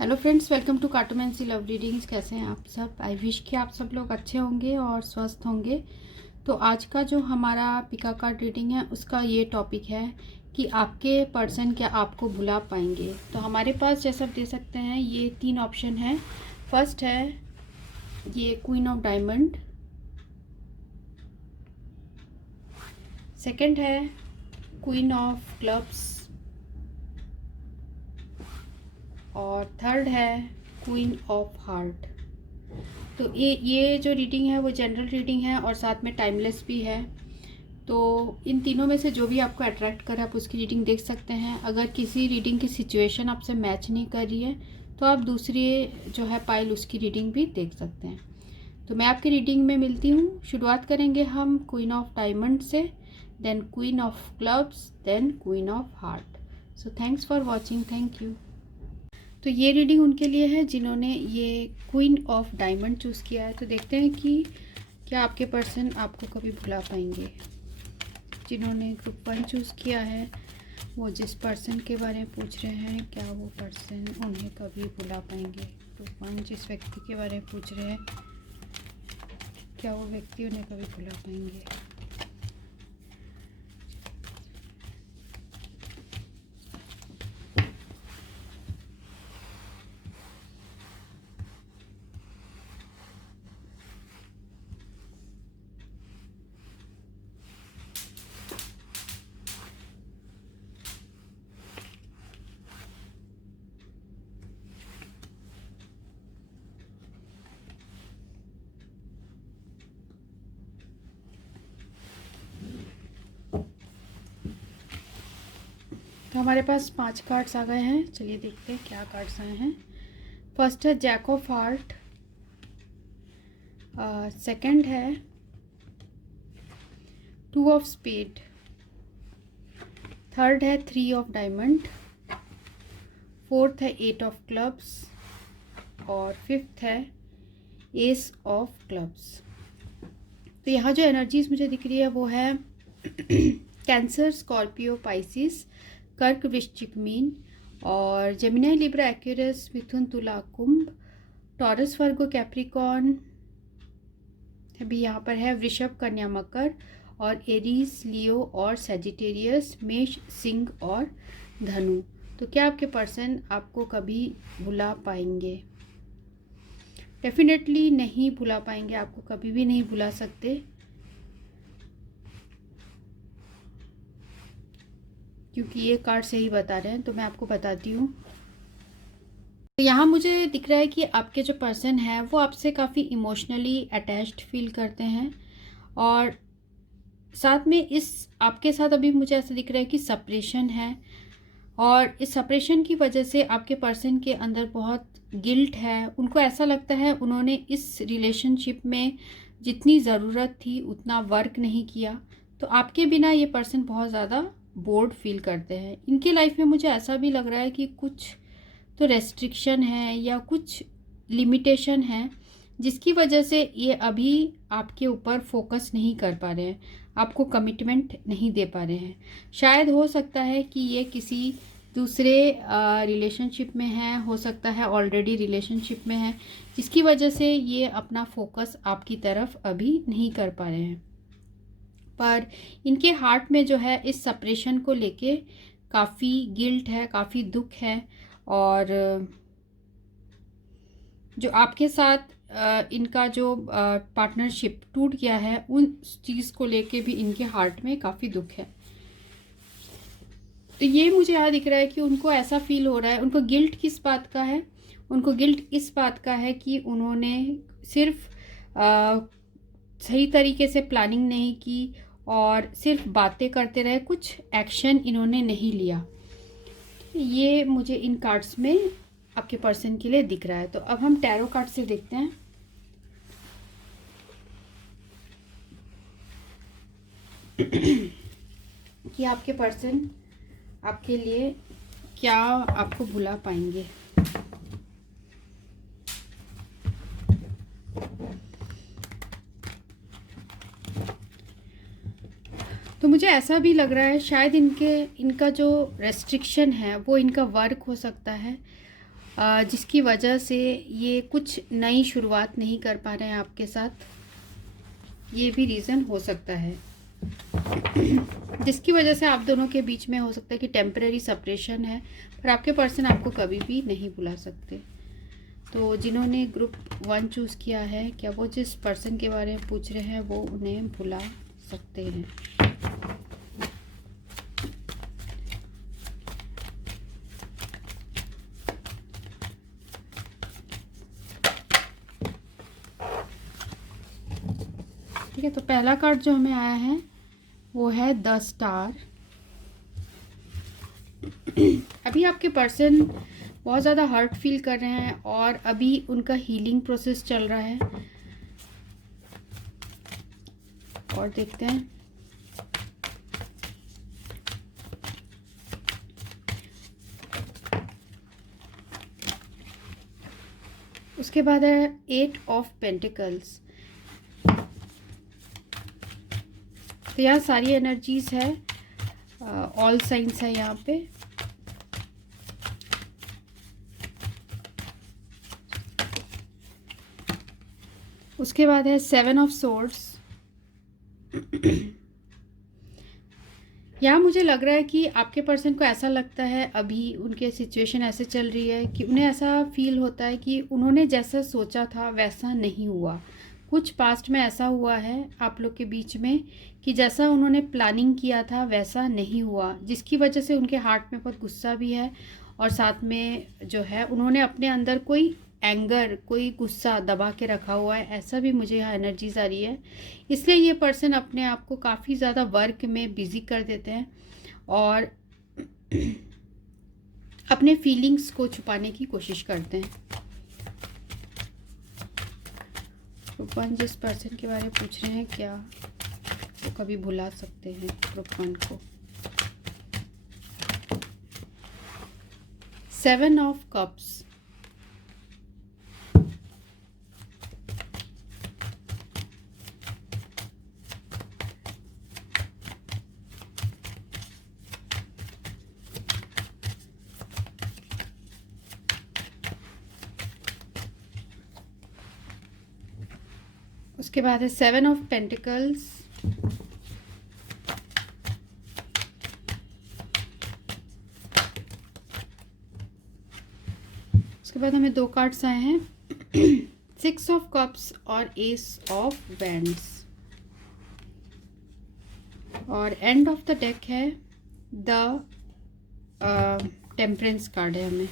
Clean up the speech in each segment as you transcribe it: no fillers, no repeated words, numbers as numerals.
Hello friends, welcome to cartomancy love readings. कैसे हैं आप सब? आई विश कि आप सब लोग अच्छे होंगे और स्वस्थ होंगे। तो आज का जो हमारा पिका कार्ड रीडिंग है उसका ये टॉपिक है कि आपके पर्सन क्या आपको भुला पाएंगे। तो हमारे पास जैसा आप दे सकते हैं ये 3 ऑप्शन है। फर्स्ट है ये क्वीन ऑफ डायमंड, सेकंड है क्वीन ऑफ क्लब्स और थर्ड है क्वीन ऑफ हार्ट। तो ये जो रीडिंग है वो जनरल रीडिंग है और साथ में टाइमलेस भी है। तो इन तीनों में से जो भी आपको अट्रैक्ट करे आप उसकी रीडिंग देख सकते हैं। अगर किसी रीडिंग की सिचुएशन आपसे मैच नहीं कर रही है तो आप दूसरी जो है पाइल उसकी रीडिंग भी देख सकते हैं। तो मैं आपकी रीडिंग में मिलती हूँ। शुरुआत करेंगे हम क्वीन ऑफ डायमंड से, then queen of clubs, then queen of heart. So thanks for watching, thank you. तो ये रीडिंग उनके लिए है जिन्होंने ये क्वीन ऑफ डायमंड चूज़ किया है। तो देखते हैं कि क्या आपके पर्सन आपको कभी भुला पाएंगे। जिन्होंने ग्रुप 1 चूज़ किया है वो जिस पर्सन के बारे में पूछ रहे हैं, क्या वो पर्सन उन्हें कभी भुला पाएंगे। ग्रुप 1 जिस व्यक्ति के बारे में पूछ रहे हैं, क्या वो व्यक्ति उन्हें कभी भुला पाएंगे। तो हमारे पास 5 कार्ड्स आ गए हैं। चलिए देखते हैं क्या कार्ड्स आए हैं। फर्स्ट है जैक ऑफ हार्ट, सेकंड है 2 ऑफ स्पेड, थर्ड है 3 ऑफ डायमंड, फोर्थ है 8 ऑफ क्लब्स और फिफ्थ है एस ऑफ क्लब्स। तो यहाँ जो एनर्जीज मुझे दिख रही है वो है कैंसर, स्कॉर्पियो, पाइसिस, कर्क, वृश्चिक, मीन और जेमिनी, लिब्रा, एक्वेरियस, मिथुन, तुला, कुंभ, टॉरस, वर्गो, कैप्रिकॉर्न अभी यहाँ पर है, वृषभ, कन्या, मकर और एरीज, लियो और सैजिटेरियस, मेष, सिंह और धनु। तो क्या आपके पर्सन आपको कभी भुला पाएंगे? डेफिनेटली नहीं भुला पाएंगे, आपको कभी भी नहीं भुला सकते, क्योंकि ये कार्ड सही बता रहे हैं। तो मैं आपको बताती हूँ। तो यहाँ मुझे दिख रहा है कि आपके जो पर्सन है वो आपसे काफ़ी इमोशनली अटैच्ड फील करते हैं और साथ में इस आपके साथ अभी मुझे ऐसा दिख रहा है कि सेपरेशन है और इस सेपरेशन की वजह से आपके पर्सन के अंदर बहुत गिल्ट है। उनको ऐसा लगता है उन्होंने इस रिलेशनशिप में जितनी ज़रूरत थी उतना वर्क नहीं किया। तो आपके बिना ये पर्सन बहुत ज़्यादा बोर्ड फील करते हैं। इनकी लाइफ में मुझे ऐसा भी लग रहा है कि कुछ तो रेस्ट्रिक्शन है या कुछ लिमिटेशन है जिसकी वजह से ये अभी आपके ऊपर फोकस नहीं कर पा रहे हैं, आपको कमिटमेंट नहीं दे पा रहे हैं। शायद हो सकता है कि ये किसी दूसरे रिलेशनशिप में है, हो सकता है ऑलरेडी रिलेशनशिप में है, जिसकी वजह से ये अपना फोकस आपकी तरफ अभी नहीं कर पा रहे हैं। पर इनके हार्ट में जो है इस सेपरेशन को लेके काफ़ी गिल्ट है, काफ़ी दुख है और जो आपके साथ इनका जो पार्टनरशिप टूट गया है उन चीज़ को लेके भी इनके हार्ट में काफ़ी दुख है। तो ये मुझे यहाँ दिख रहा है कि उनको ऐसा फील हो रहा है। उनको गिल्ट किस बात का है? उनको गिल्ट इस बात का है कि उन्होंने सिर्फ सही तरीके से प्लानिंग नहीं की और सिर्फ बातें करते रहे, कुछ एक्शन इन्होंने नहीं लिया। ये मुझे इन कार्ड्स में आपके पर्सन के लिए दिख रहा है। तो अब हम टैरो कार्ड से देखते हैं। कि आपके पर्सन आपके लिए क्या आपको भुला पाएंगे। तो मुझे ऐसा भी लग रहा है शायद इनका जो रेस्ट्रिक्शन है वो इनका वर्क हो सकता है जिसकी वजह से ये कुछ नई शुरुआत नहीं कर पा रहे हैं आपके साथ, ये भी रीज़न हो सकता है। जिसकी वजह से आप दोनों के बीच में हो सकता है कि टेम्परेरी सेपरेशन है, पर आपके पर्सन आपको कभी भी नहीं भुला सकते। तो जिन्होंने ग्रुप 1 चूज़ किया है, क्या वो जिस पर्सन के बारे में पूछ रहे हैं वो उन्हें भुला सकते हैं? ठीक है, तो पहला कार्ड जो हमें आया है वो है द स्टार। अभी आपके पर्सन बहुत ज़्यादा हर्ट फील कर रहे हैं और अभी उनका हीलिंग प्रोसेस चल रहा है। और देखते हैं, उसके बाद है 8 ऑफ पेंटिकल्स। तो यहाँ सारी एनर्जीज है, ऑल साइंस है यहाँ पे। उसके बाद है 7 ऑफ सोर्ड्स। यहाँ मुझे लग रहा है कि आपके पर्सन को ऐसा लगता है, अभी उनके सिचुएशन ऐसे चल रही है कि उन्हें ऐसा फील होता है कि उन्होंने जैसा सोचा था वैसा नहीं हुआ। कुछ पास्ट में ऐसा हुआ है आप लोग के बीच में कि जैसा उन्होंने प्लानिंग किया था वैसा नहीं हुआ, जिसकी वजह से उनके हार्ट में बहुत गुस्सा भी है। और साथ में जो है उन्होंने अपने अंदर कोई एंगर, कोई गुस्सा दबा के रखा हुआ है, ऐसा भी मुझे यहाँ एनर्जीज आ रही है। इसलिए ये पर्सन अपने आप को काफ़ी ज़्यादा वर्क में बिजी कर देते हैं और अपने फीलिंग्स को छुपाने की कोशिश करते हैं। ग्रुप 1 जिस पर्सन के बारे में पूछ रहे हैं, क्या वो कभी भुला सकते हैं ग्रुप 1 को? 7 ऑफ कप्स। उसके बाद है 7 ऑफ पेंटिकल्स। उसके बाद हमें 2 कार्ड्स आए हैं 6 ऑफ कप्स और एस ऑफ वैंड्स। और एंड ऑफ द डेक है द टेम्परेंस कार्ड है हमें।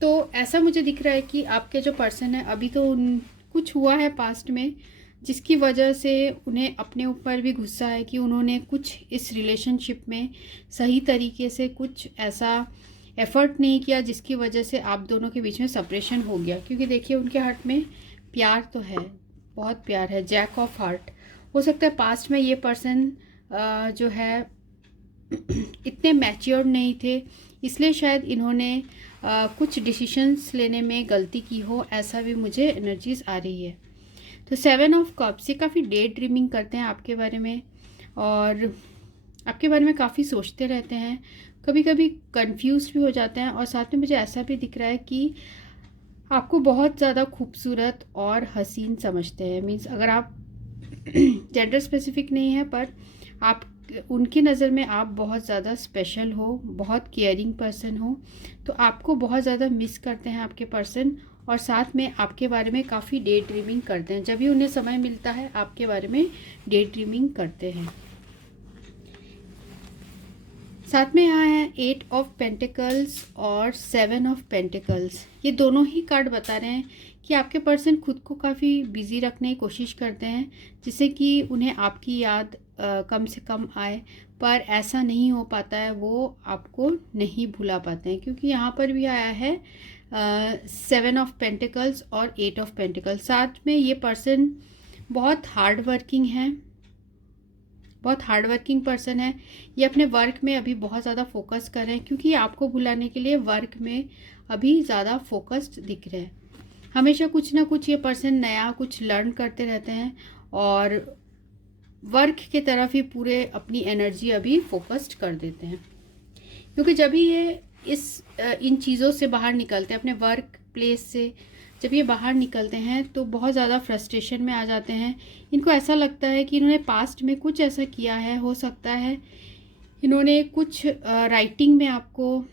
तो ऐसा मुझे दिख रहा है कि आपके जो पर्सन है, अभी तो कुछ हुआ है पास्ट में जिसकी वजह से उन्हें अपने ऊपर भी गुस्सा है कि उन्होंने कुछ इस रिलेशनशिप में सही तरीके से कुछ ऐसा एफर्ट नहीं किया, जिसकी वजह से आप दोनों के बीच में सेपरेशन हो गया। क्योंकि देखिए उनके हार्ट में प्यार तो है, बहुत प्यार है, जैक ऑफ हार्ट। हो सकता है पास्ट में ये पर्सन जो है इतने मैच्योर नहीं थे, इसलिए शायद इन्होंने कुछ डिसीशंस लेने में गलती की हो, ऐसा भी मुझे एनर्जीज आ रही है। तो 7 ऑफ कप्स, ये काफ़ी डे ड्रीमिंग करते हैं आपके बारे में और आपके बारे में काफ़ी सोचते रहते हैं, कभी कभी कंफ्यूज भी हो जाते हैं। और साथ में मुझे ऐसा भी दिख रहा है कि आपको बहुत ज़्यादा खूबसूरत और हसीन समझते हैं। मीन्स अगर आप जेंडर स्पेसिफिक नहीं है, पर आप उनकी नज़र में आप बहुत ज़्यादा स्पेशल हो, बहुत केयरिंग पर्सन हो, तो आपको बहुत ज़्यादा मिस करते हैं आपके पर्सन। और साथ में आपके बारे में काफ़ी डे ड्रीमिंग करते हैं, जब भी उन्हें समय मिलता है आपके बारे में डे ड्रीमिंग करते हैं। साथ में यहाँ है 8 ऑफ पेंटिकल्स और 7 ऑफ पेंटिकल्स। ये दोनों ही कार्ड बता रहे हैं कि आपके पर्सन खुद को काफ़ी बिजी रखने की कोशिश करते हैं, जिससे कि उन्हें आपकी याद कम से कम आए, पर ऐसा नहीं हो पाता है, वो आपको नहीं भुला पाते हैं। क्योंकि यहाँ पर भी आया है 7 ऑफ पेंटिकल्स और 8 ऑफ पेंटिकल्स। साथ में ये पर्सन बहुत हार्ड वर्किंग है, बहुत हार्ड वर्किंग पर्सन है। ये अपने वर्क में अभी बहुत ज़्यादा फोकस कर रहे हैं, क्योंकि आपको भुलाने के लिए वर्क में अभी ज़्यादा फोकस्ड दिख रहे हैं। हमेशा कुछ ना कुछ ये पर्सन नया कुछ लर्न करते रहते हैं और वर्क की तरफ ही पूरे अपनी एनर्जी अभी फोकस्ड कर देते हैं, क्योंकि जब भी ये इन चीज़ों से बाहर निकलते हैं, अपने वर्क प्लेस से जब ये बाहर निकलते हैं तो बहुत ज़्यादा फ्रस्ट्रेशन में आ जाते हैं। इनको ऐसा लगता है कि इन्होंने पास्ट में कुछ ऐसा किया है, हो सकता है इन्होंने कुछ राइटिंग में आपको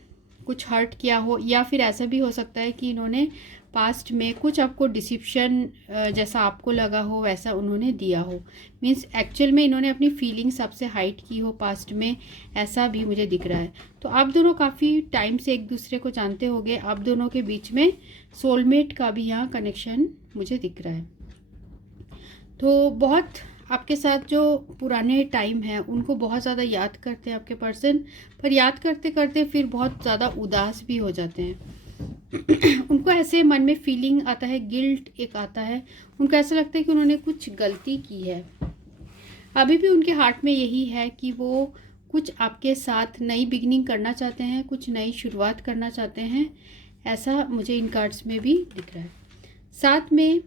कुछ हर्ट किया हो, या फिर ऐसा भी हो सकता है कि इन्होंने पास्ट में कुछ आपको डिसिप्शन जैसा आपको लगा हो वैसा उन्होंने दिया हो। मीन्स एक्चुअल में इन्होंने अपनी फीलिंग्स आपसे हाइड की हो पास्ट में, ऐसा भी मुझे दिख रहा है। तो आप दोनों काफ़ी टाइम से एक दूसरे को जानते होंगे, आप दोनों के बीच में सोलमेट का भी यहाँ कनेक्शन मुझे दिख रहा है। तो बहुत आपके साथ जो पुराने टाइम हैं उनको बहुत ज़्यादा याद करते हैं आपके पर्सन, पर याद करते करते फिर बहुत ज़्यादा उदास भी हो जाते हैं। उनको ऐसे मन में फीलिंग आता है, गिल्ट एक आता है, उनको ऐसा लगता है कि उन्होंने कुछ गलती की है। अभी भी उनके हार्ट में यही है कि वो कुछ आपके साथ नई बिगिनिंग करना चाहते हैं, कुछ नई शुरुआत करना चाहते हैं, ऐसा मुझे इन कार्ड्स में भी दिख रहा है। साथ में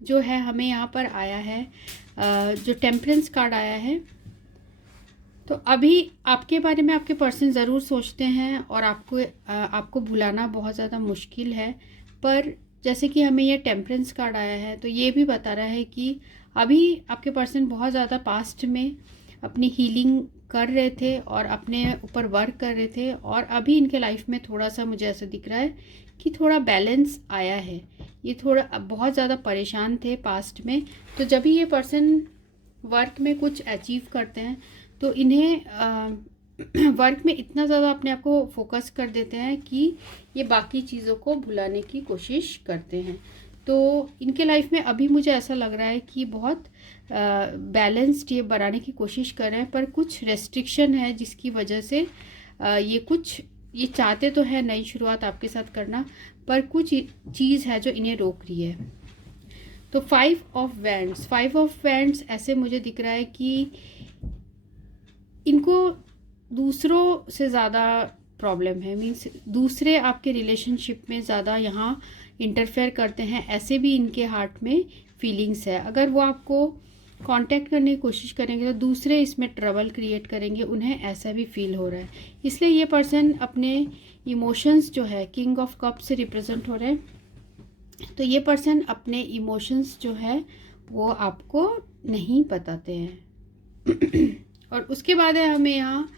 जो है हमें यहाँ पर आया है जो टेम्परेंस कार्ड आया है, तो अभी आपके बारे में आपके पर्सन ज़रूर सोचते हैं और आपको भुलाना बहुत ज़्यादा मुश्किल है। पर जैसे कि हमें ये टेम्परेंस कार्ड आया है तो ये भी बता रहा है कि अभी आपके पर्सन बहुत ज़्यादा पास्ट में अपनी हीलिंग कर रहे थे और अपने ऊपर वर्क कर रहे थे, और अभी इनके लाइफ में थोड़ा सा मुझे ऐसा दिख रहा है कि थोड़ा बैलेंस आया है। ये थोड़ा बहुत ज़्यादा परेशान थे पास्ट में, तो जब भी ये पर्सन वर्क में कुछ अचीव करते हैं तो इन्हें वर्क में इतना ज़्यादा अपने आप को फोकस कर देते हैं कि ये बाकी चीज़ों को भुलाने की कोशिश करते हैं। तो इनके लाइफ में अभी मुझे ऐसा लग रहा है कि बहुत बैलेंस्ड ये बनाने की कोशिश कर रहे हैं, पर कुछ रेस्ट्रिक्शन है जिसकी वजह से ये चाहते तो है नई शुरुआत आपके साथ करना, पर कुछ चीज़ है जो इन्हें रोक रही है। तो 5 ऑफ वैंड्स ऐसे मुझे दिख रहा है कि इनको दूसरों से ज़्यादा प्रॉब्लम है, मीन्स दूसरे आपके रिलेशनशिप में ज़्यादा यहाँ इंटरफेयर करते हैं, ऐसे भी इनके हार्ट में फीलिंग्स है। अगर वो आपको कांटेक्ट करने की कोशिश करेंगे तो दूसरे इसमें ट्रबल क्रिएट करेंगे, उन्हें ऐसा भी फील हो रहा है। इसलिए ये पर्सन अपने इमोशंस जो है किंग ऑफ कप से रिप्रेजेंट हो रहे हैं, तो ये पर्सन अपने इमोशंस जो है वो आपको नहीं बताते हैं। और उसके बाद है हमें यहाँ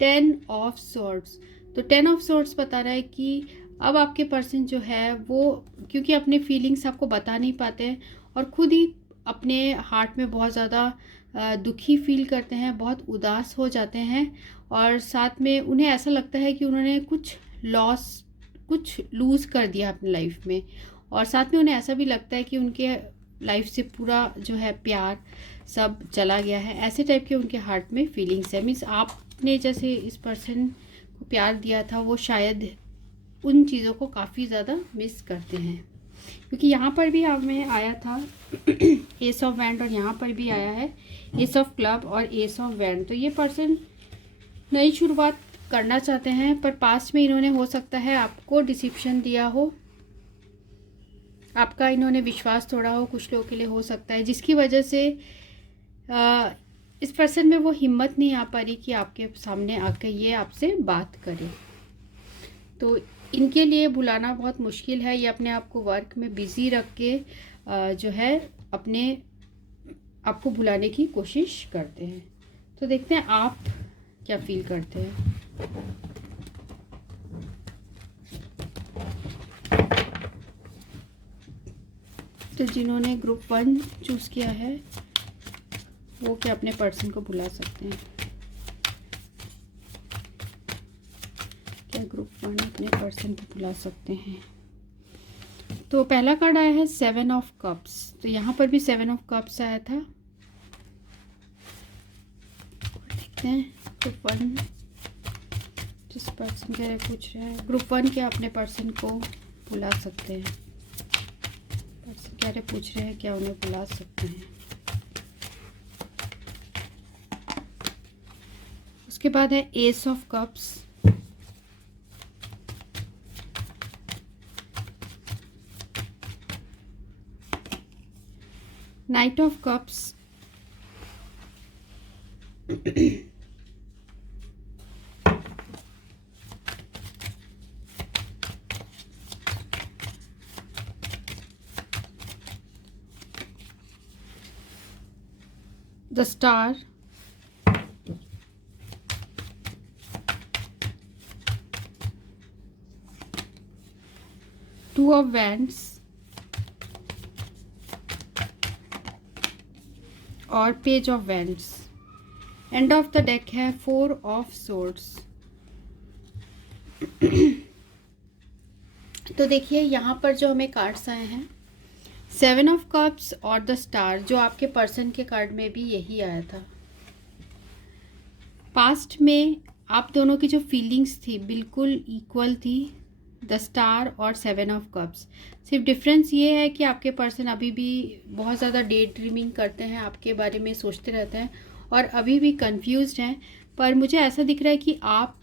10 ऑफ सॉर्ड्स। तो 10 ऑफ सॉर्ड्स बता रहा है कि अब आपके पर्सन जो है वो क्योंकि अपने फीलिंग्स आपको बता नहीं पाते हैं और खुद ही अपने हार्ट में बहुत ज़्यादा दुखी फील करते हैं, बहुत उदास हो जाते हैं, और साथ में उन्हें ऐसा लगता है कि उन्होंने कुछ लूज़ कर दिया अपनी लाइफ में, और साथ में उन्हें ऐसा भी लगता है कि उनके लाइफ से पूरा जो है प्यार सब चला गया है। ऐसे टाइप के उनके हार्ट में फीलिंग्स है। मीन्स आपने जैसे इस पर्सन को प्यार दिया था वो शायद उन चीज़ों को काफ़ी ज़्यादा मिस करते हैं, क्योंकि यहाँ पर भी हमें आया था एस ऑफ वैंड और यहाँ पर भी आया है एस ऑफ क्लब और एस ऑफ वैंड। तो ये पर्सन नई शुरुआत करना चाहते हैं, पर पास्ट में इन्होंने हो सकता है आपको डिसिप्शन दिया हो, आपका इन्होंने विश्वास तोड़ा हो, कुछ लोगों के लिए हो सकता है, जिसकी वजह से इस पर्सन में वो हिम्मत नहीं आ पा रही कि आपके सामने आकर ये आपसे बात करे। तो इनके लिए बुलाना बहुत मुश्किल है। ये अपने आप को वर्क में बिज़ी रख के जो है अपने आपको बुलाने की कोशिश करते हैं। तो देखते हैं आप क्या फील करते हैं। तो जिन्होंने ग्रुप 1 चूज़ किया है वो क्या अपने पर्सन को बुला सकते हैं? क्या ग्रुप 1 अपने पर्सन को बुला सकते हैं? तो पहला कार्ड आया है 7 ऑफ कप्स। तो यहाँ पर भी 7 ऑफ कप्स आया था। देखते हैं ग्रुप 1 जिस पर्सन के लिए पूछ रहे हैं, ग्रुप 1 क्या अपने पर्सन को बुला सकते हैं? पर्सन क्या पूछ रहे हैं, क्या उन्हें बुला सकते हैं? उसके बाद है ace of cups. Knight of cups, the star, two of wands और page of wands. End of the deck है 4 ऑफ सोर्ड्स। तो देखिए यहाँ पर जो हमें कार्ड्स आए हैं, 7 ऑफ कप्स और द स्टार, जो आपके पर्सन के कार्ड में भी यही आया था। पास्ट में आप दोनों की जो फीलिंग्स थी बिल्कुल इक्वल थी, द स्टार और 7 ऑफ कप्स। सिर्फ डिफरेंस ये है कि आपके पर्सन अभी भी बहुत ज़्यादा डे ड्रीमिंग करते हैं, आपके बारे में सोचते रहते हैं और अभी भी कंफ्यूज्ड हैं। पर मुझे ऐसा दिख रहा है कि आप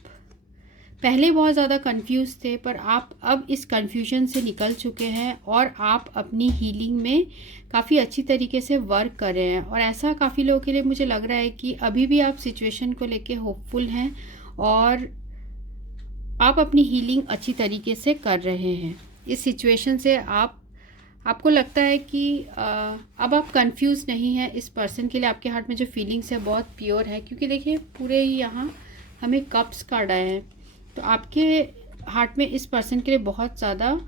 पहले बहुत ज़्यादा कंफ्यूज थे, पर आप अब इस कंफ्यूजन से निकल चुके हैं और आप अपनी हीलिंग में काफ़ी अच्छी तरीके से वर्क कर रहे हैं। और ऐसा काफ़ी लोगों के लिए मुझे लग रहा है कि अभी भी आप सिचुएशन को लेके होपफुल हैं और आप अपनी हीलिंग अच्छी तरीके से कर रहे हैं। इस सिचुएशन से आपको लगता है कि अब आप कंफ्यूज नहीं हैं। इस पर्सन के लिए आपके हार्ट में जो फीलिंग्स है बहुत प्योर है, क्योंकि देखिए पूरे ही यहाँ हमें कप्स कार्ड आए हैं। तो आपके हार्ट में इस पर्सन के लिए बहुत ज़्यादा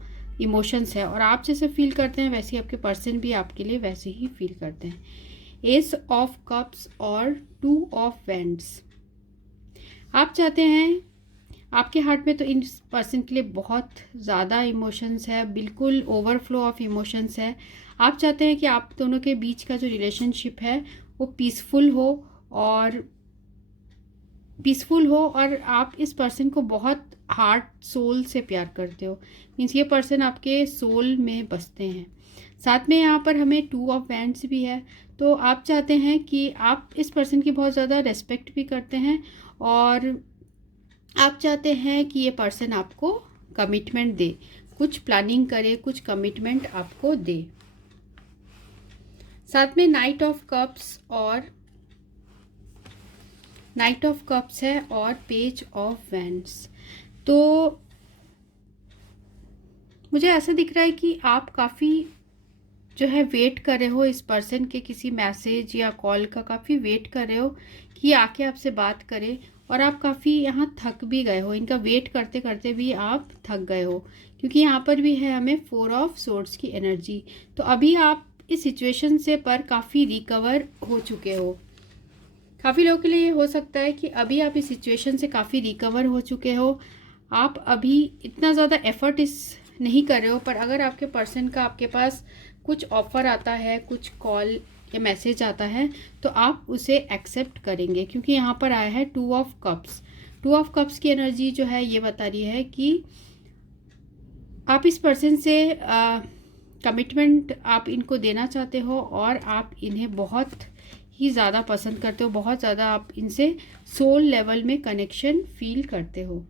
इमोशंस है और आप जैसे फील करते हैं वैसे ही आपके पर्सन भी आपके लिए वैसे ही फील करते हैं। एस ऑफ कप्स और 2 ऑफ वैंड्स। आप चाहते हैं, आपके हार्ट में तो इन पर्सन के लिए बहुत ज़्यादा इमोशंस है, बिल्कुल ओवरफ्लो ऑफ इमोशंस है। आप चाहते हैं कि आप दोनों के बीच का जो रिलेशनशिप है वो पीसफुल हो और आप इस पर्सन को बहुत हार्ट सोल से प्यार करते हो। मीन्स ये पर्सन आपके सोल में बसते हैं। साथ में यहाँ पर हमें 2 ऑफ वैंड्स भी है। तो आप चाहते हैं कि आप इस पर्सन की बहुत ज़्यादा रेस्पेक्ट भी करते हैं और आप चाहते हैं कि ये पर्सन आपको कमिटमेंट दे, कुछ प्लानिंग करे, कुछ कमिटमेंट आपको दे। साथ में नाइट ऑफ कप्स है और पेज ऑफ वैंड्स। तो मुझे ऐसा दिख रहा है कि आप काफ़ी जो है वेट कर रहे हो इस पर्सन के किसी मैसेज या कॉल का, काफ़ी वेट कर रहे हो कि आके आपसे बात करे और आप काफ़ी यहाँ थक भी गए हो। इनका वेट करते करते भी आप थक गए हो, क्योंकि यहाँ पर भी है हमें 4 ऑफ सोर्ड्स की एनर्जी। तो अभी आप इस सिचुएशन से पर काफ़ी रिकवर हो चुके हो। काफ़ी लोगों के लिए ये हो सकता है कि अभी आप इस सिचुएशन से काफ़ी रिकवर हो चुके हो। आप अभी इतना ज़्यादा एफर्ट नहीं कर रहे हो, पर अगर आपके पर्सन का आपके पास कुछ ऑफ़र आता है, कुछ कॉल या मैसेज आता है, तो आप उसे एक्सेप्ट करेंगे, क्योंकि यहाँ पर आया है 2 ऑफ कप्स। 2 ऑफ कप्स की एनर्जी जो है ये बता रही है कि आप इस पर्सन से कमिटमेंट आप इनको देना चाहते हो और आप इन्हें बहुत ही ज़्यादा पसंद करते हो, बहुत ज़्यादा आप इनसे सोल लेवल में कनेक्शन फील करते हो।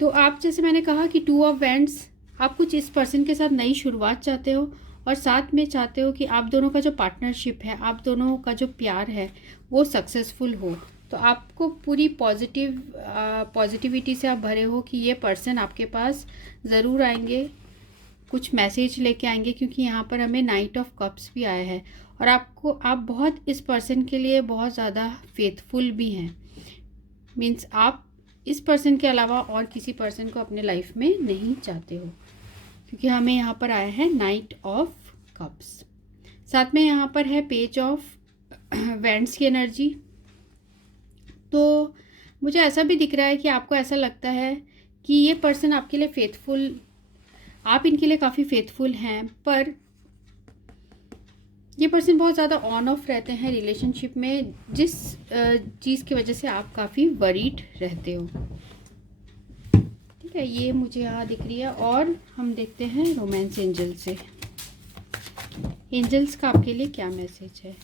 तो आप जैसे मैंने कहा कि 2 ऑफ वैंड्स, आप कुछ इस पर्सन के साथ नई शुरुआत चाहते हो और साथ में चाहते हो कि आप दोनों का जो पार्टनरशिप है, आप दोनों का जो प्यार है वो सक्सेसफुल हो। तो आपको पूरी पॉजिटिविटी से आप भरे हो कि ये पर्सन आपके पास ज़रूर आएंगे, कुछ मैसेज लेके आएंगे, क्योंकि यहाँ पर हमें नाइट ऑफ कप्स भी आया है और आप बहुत इस पर्सन के लिए बहुत ज़्यादा फेथफुल भी हैं। मीन्स आप इस पर्सन के अलावा और किसी पर्सन को अपने लाइफ में नहीं चाहते हो, क्योंकि हमें यहाँ पर आया है नाइट ऑफ कप्स। साथ में यहाँ पर है पेज ऑफ वैंड्स की एनर्जी। तो मुझे ऐसा भी दिख रहा है कि आपको ऐसा लगता है कि ये पर्सन आपके लिए फेथफुल, आप इनके लिए काफ़ी फेथफुल हैं, पर ये पर्सन बहुत ज़्यादा ऑन ऑफ रहते हैं रिलेशनशिप में, जिस चीज़ की वजह से आप काफ़ी वरीड रहते हो। ठीक है, ये मुझे यहाँ दिख रही है। और हम देखते हैं रोमांस एंजल से, एंजल्स का आपके लिए क्या मैसेज है।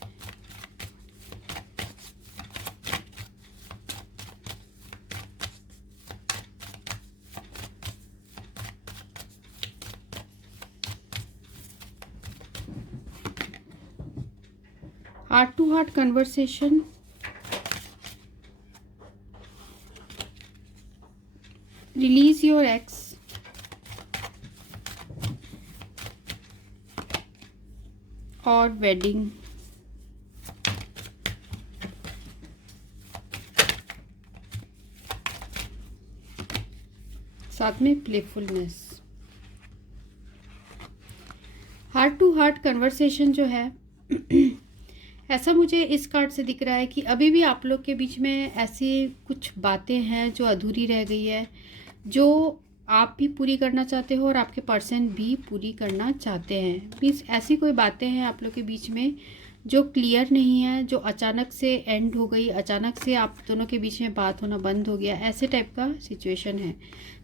Heart to heart conversation, release your ex, और वेडिंग। साथ में playfulness. Heart to heart conversation जो है ऐसा मुझे इस कार्ड से दिख रहा है कि अभी भी आप लोग के बीच में ऐसी कुछ बातें हैं जो अधूरी रह गई है, जो आप भी पूरी करना चाहते हो और आपके पर्सन भी पूरी करना चाहते हैं। मीन्स ऐसी कोई बातें हैं आप लोग के बीच में जो क्लियर नहीं है, जो अचानक से एंड हो गई, अचानक से आप दोनों के बीच में बात होना बंद हो गया, ऐसे टाइप का सिचुएशन है।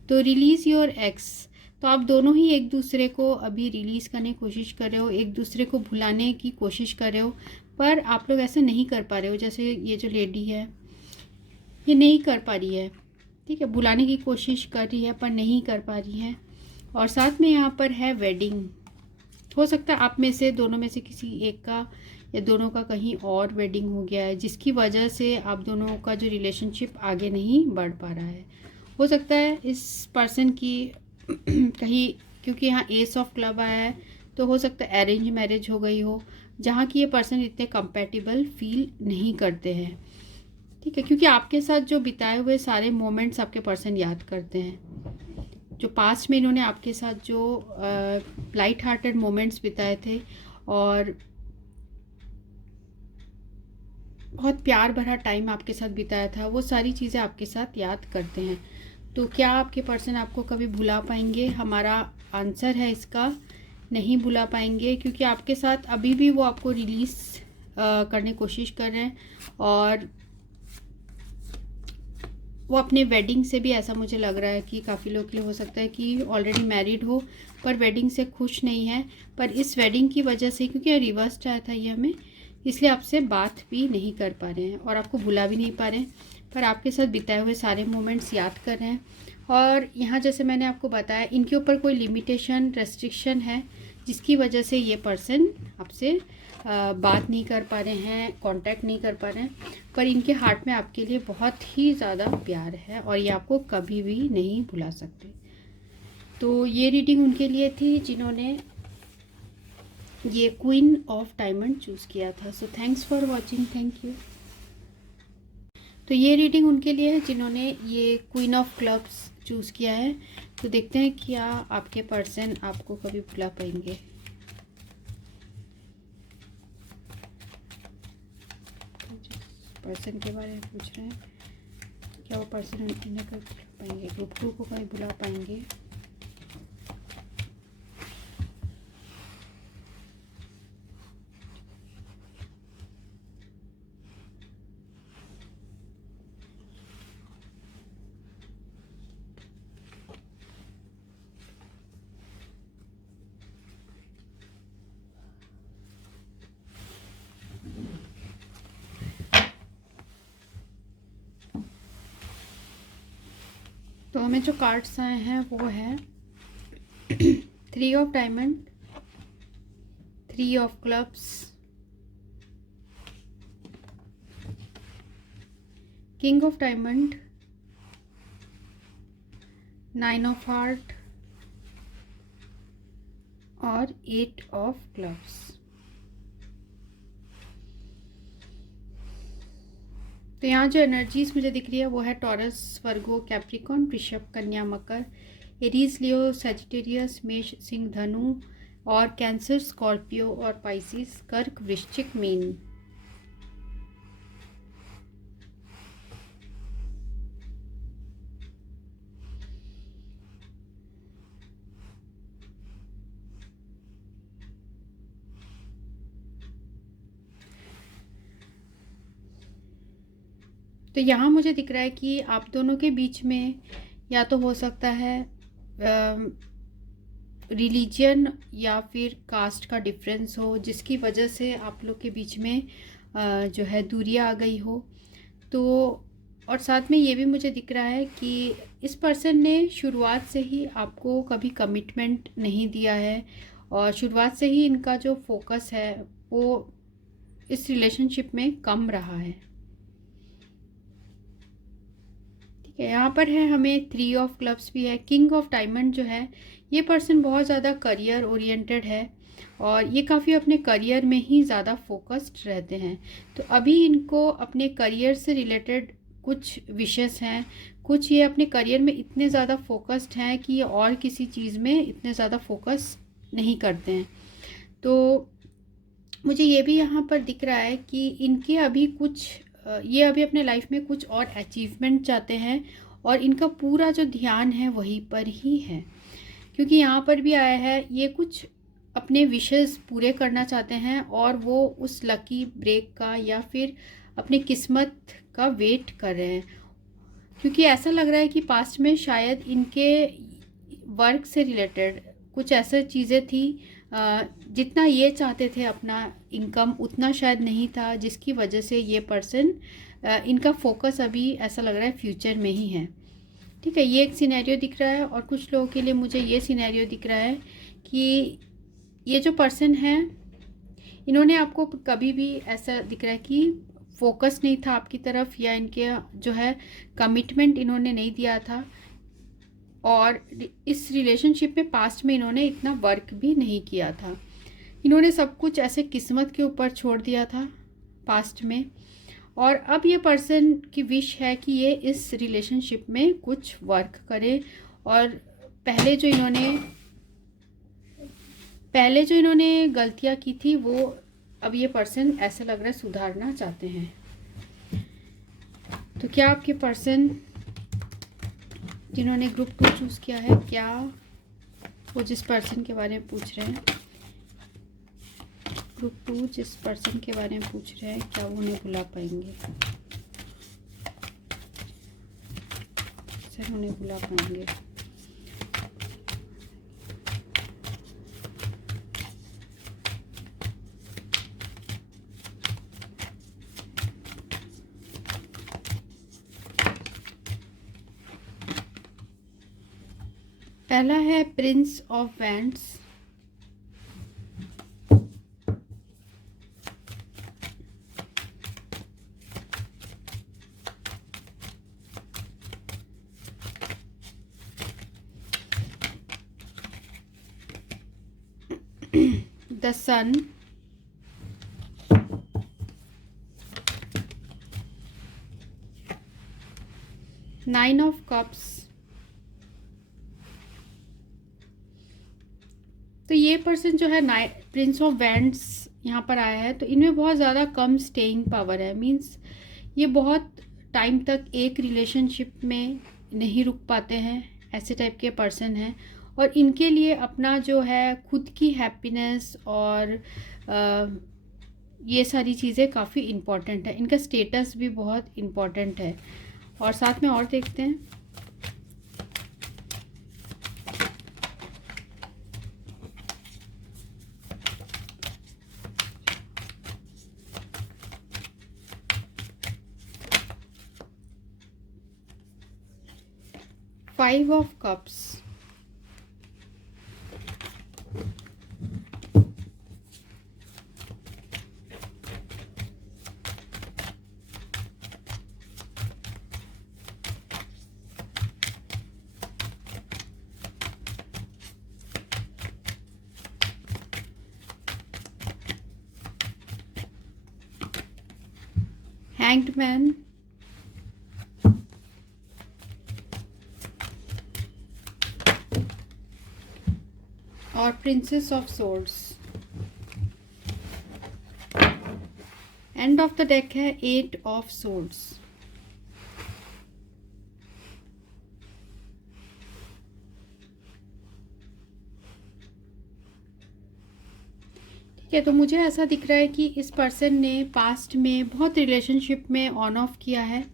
तो रिलीज़ योर एक्स, तो आप दोनों ही एक दूसरे को अभी रिलीज़ करने की कोशिश कर रहे हो, एक दूसरे को भुलाने की कोशिश कर रहे हो, पर आप लोग ऐसा नहीं कर पा रहे हो। जैसे ये जो लेडी है ये नहीं कर पा रही है, ठीक है, बुलाने की कोशिश कर रही है पर नहीं कर पा रही है। और साथ में यहाँ पर है वेडिंग। हो सकता है आप में से दोनों में से किसी एक का या दोनों का कहीं और वेडिंग हो गया है, जिसकी वजह से आप दोनों का जो रिलेशनशिप आगे नहीं बढ़ पा रहा है। हो सकता है इस पर्सन की कहीं, क्योंकि यहाँ एस ऑफ क्लब आया है, तो हो सकता है अरेंज मैरिज हो गई हो, जहाँ की ये पर्सन इतने कंपैटिबल फील नहीं करते हैं, ठीक है, क्योंकि आपके साथ जो बिताए हुए सारे मोमेंट्स आपके पर्सन याद करते हैं। जो पास्ट में इन्होंने आपके साथ जो लाइट हार्टेड मोमेंट्स बिताए थे और बहुत प्यार भरा टाइम आपके साथ बिताया था, वो सारी चीज़ें आपके साथ याद करते हैं। तो क्या आपके पर्सन आपको कभी भुला पाएंगे? हमारा आंसर है इसका, नहीं भुला पाएंगे, क्योंकि आपके साथ अभी भी वो आपको रिलीज़ करने की कोशिश कर रहे हैं। और वो अपने वेडिंग से भी, ऐसा मुझे लग रहा है कि काफ़ी लोग के लिए हो सकता है कि ऑलरेडी मैरिड हो पर वेडिंग से खुश नहीं है, पर इस वेडिंग की वजह से, क्योंकि रिवर्स आया था ये हमें, इसलिए आपसे बात भी नहीं कर पा रहे हैं और आपको भुला भी नहीं पा रहे हैं, पर आपके साथ बिताए हुए सारे मोमेंट्स याद कर रहे हैं। और यहाँ जैसे मैंने आपको बताया, इनके ऊपर कोई लिमिटेशन, रेस्ट्रिक्शन है जिसकी वजह से ये पर्सन आपसे बात नहीं कर पा रहे हैं, कांटेक्ट नहीं कर पा रहे हैं, पर इनके हार्ट में आपके लिए बहुत ही ज़्यादा प्यार है और ये आपको कभी भी नहीं भुला सकते। तो ये रीडिंग उनके लिए थी जिन्होंने ये क्वीन ऑफ डायमंड चूज़ किया था। सो thanks for watching, thank you. तो ये रीडिंग उनके लिए है जिन्होंने ये क्वीन ऑफ क्लब्स चूज़ किया है। तो देखते हैं क्या आपके पर्सन आपको कभी भुला पाएंगे। पर्सन के बारे में पूछ रहे हैं, क्या वो पर्सन इन्हें कभी भुला पाएंगे, ग्रुप टू को कभी भुला पाएंगे। तो हमें जो कार्ड्स आए हैं वो है 3 of diamond, 3 of clubs, king of diamond, 9 of heart और 8 ऑफ क्लब्स। तो यहाँ जो एनर्जीज मुझे दिख रही है वो है टॉरस, वर्गो, कैप्रिकॉन, वृषभ, कन्या, मकर, एरीज, लियो, सजिटेरियस, मेष, सिंह, धनु और कैंसर, स्कॉर्पियो और पाइसिस, कर्क, वृश्चिक, मीन। तो यहाँ मुझे दिख रहा है कि आप दोनों के बीच में या तो हो सकता है रिलीजन या फिर कास्ट का डिफरेंस हो, जिसकी वजह से आप लोग के बीच में जो है दूरियां आ गई हो। तो और साथ में ये भी मुझे दिख रहा है कि इस पर्सन ने शुरुआत से ही आपको कभी कमिटमेंट नहीं दिया है और शुरुआत से ही इनका जो फोकस है वो इस रिलेशनशिप में कम रहा है। ठीक है, यहाँ पर है हमें 3 ऑफ क्लब्स भी है, किंग ऑफ डायमंड जो है, ये पर्सन बहुत ज़्यादा करियर ओरिएंटेड है और ये काफ़ी अपने करियर में ही ज़्यादा फोकस्ड रहते हैं। तो अभी इनको अपने करियर से रिलेटेड कुछ विशेष हैं, कुछ ये अपने करियर में इतने ज़्यादा फोकस्ड हैं कि ये और किसी चीज़ में इतने ज़्यादा फोकस नहीं करते हैं। तो मुझे ये भी यहाँ पर दिख रहा है कि इनके अभी कुछ ये अभी अपने लाइफ में कुछ और अचीवमेंट चाहते हैं और इनका पूरा जो ध्यान है वहीं पर ही है, क्योंकि यहाँ पर भी आया है ये कुछ अपने विशेस पूरे करना चाहते हैं और वो उस लकी ब्रेक का या फिर अपनी किस्मत का वेट कर रहे हैं, क्योंकि ऐसा लग रहा है कि पास्ट में शायद इनके वर्क से रिलेटेड कुछ ऐसा चीज़ें थी, जितना ये चाहते थे अपना इनकम उतना शायद नहीं था, जिसकी वजह से ये पर्सन इनका फोकस अभी ऐसा लग रहा है फ्यूचर में ही है। ठीक है, ये एक सिनेरियो दिख रहा है और कुछ लोगों के लिए मुझे ये सिनेरियो दिख रहा है कि ये जो पर्सन है इन्होंने आपको कभी भी ऐसा दिख रहा है कि फोकस नहीं था आपकी तरफ, या इनके जो है कमिटमेंट इन्होंने नहीं दिया था और इस रिलेशनशिप में पास्ट में इन्होंने इतना वर्क भी नहीं किया था। इन्होंने सब कुछ ऐसे किस्मत के ऊपर छोड़ दिया था पास्ट में, और अब ये पर्सन की विश है कि ये इस रिलेशनशिप में कुछ वर्क करे और पहले जो इन्होंने गलतियां की थी वो अब ये पर्सन ऐसा लग रहा है सुधारना चाहते हैं। तो क्या आपके पर्सन जिन्होंने ग्रुप 2 चूज़ किया है, क्या वो जिस पर्सन के बारे में पूछ रहे हैं, ग्रुप 2 जिस पर्सन के बारे में पूछ रहे हैं, क्या वो उन्हें बुला पाएंगे? सर उन्हें बुला पाएंगे? पहला है prince of wands, the sun, nine of cups. तो ये पर्सन जो है प्रिंस ऑफ वैंड्स यहाँ पर आया है, तो इनमें बहुत ज़्यादा कम स्टेइंग पावर है। मींस ये बहुत टाइम तक एक रिलेशनशिप में नहीं रुक पाते हैं, ऐसे टाइप के पर्सन हैं। और इनके लिए अपना जो है खुद की हैप्पीनेस और ये सारी चीज़ें काफ़ी इम्पॉर्टेंट है। इनका स्टेटस भी बहुत इम्पॉर्टेंट है। और साथ में और देखते हैं, five of cups, hanged man, और princess of swords. End of the deck है एट ऑफ सोर्ड्स। ठीक है, तो मुझे ऐसा दिख रहा है कि इस पर्सन ने पास्ट में बहुत रिलेशनशिप में ऑन ऑफ किया है,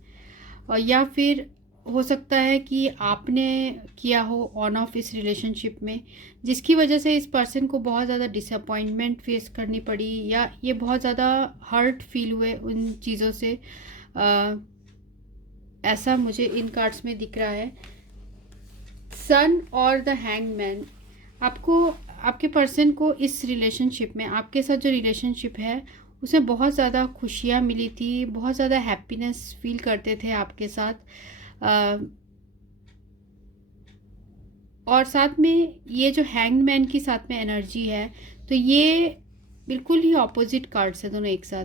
और या फिर हो सकता है कि आपने किया हो ऑन ऑफ इस रिलेशनशिप में, जिसकी वजह से इस पर्सन को बहुत ज़्यादा डिसअपॉइंटमेंट फेस करनी पड़ी, या ये बहुत ज़्यादा हर्ट फील हुए उन चीज़ों से। ऐसा मुझे इन कार्ड्स में दिख रहा है। सन और द हैंगमैन, आपको आपके पर्सन को इस रिलेशनशिप में, आपके साथ जो रिलेशनशिप है उसमें बहुत ज़्यादा खुशियाँ मिली थी, बहुत ज़्यादा हैप्पीनेस फील करते थे आपके साथ। और साथ में ये जो हैंग्ड मैन की साथ में एनर्जी है, तो ये बिल्कुल ही ऑपोजिट कार्ड्स है दोनों एक साथ।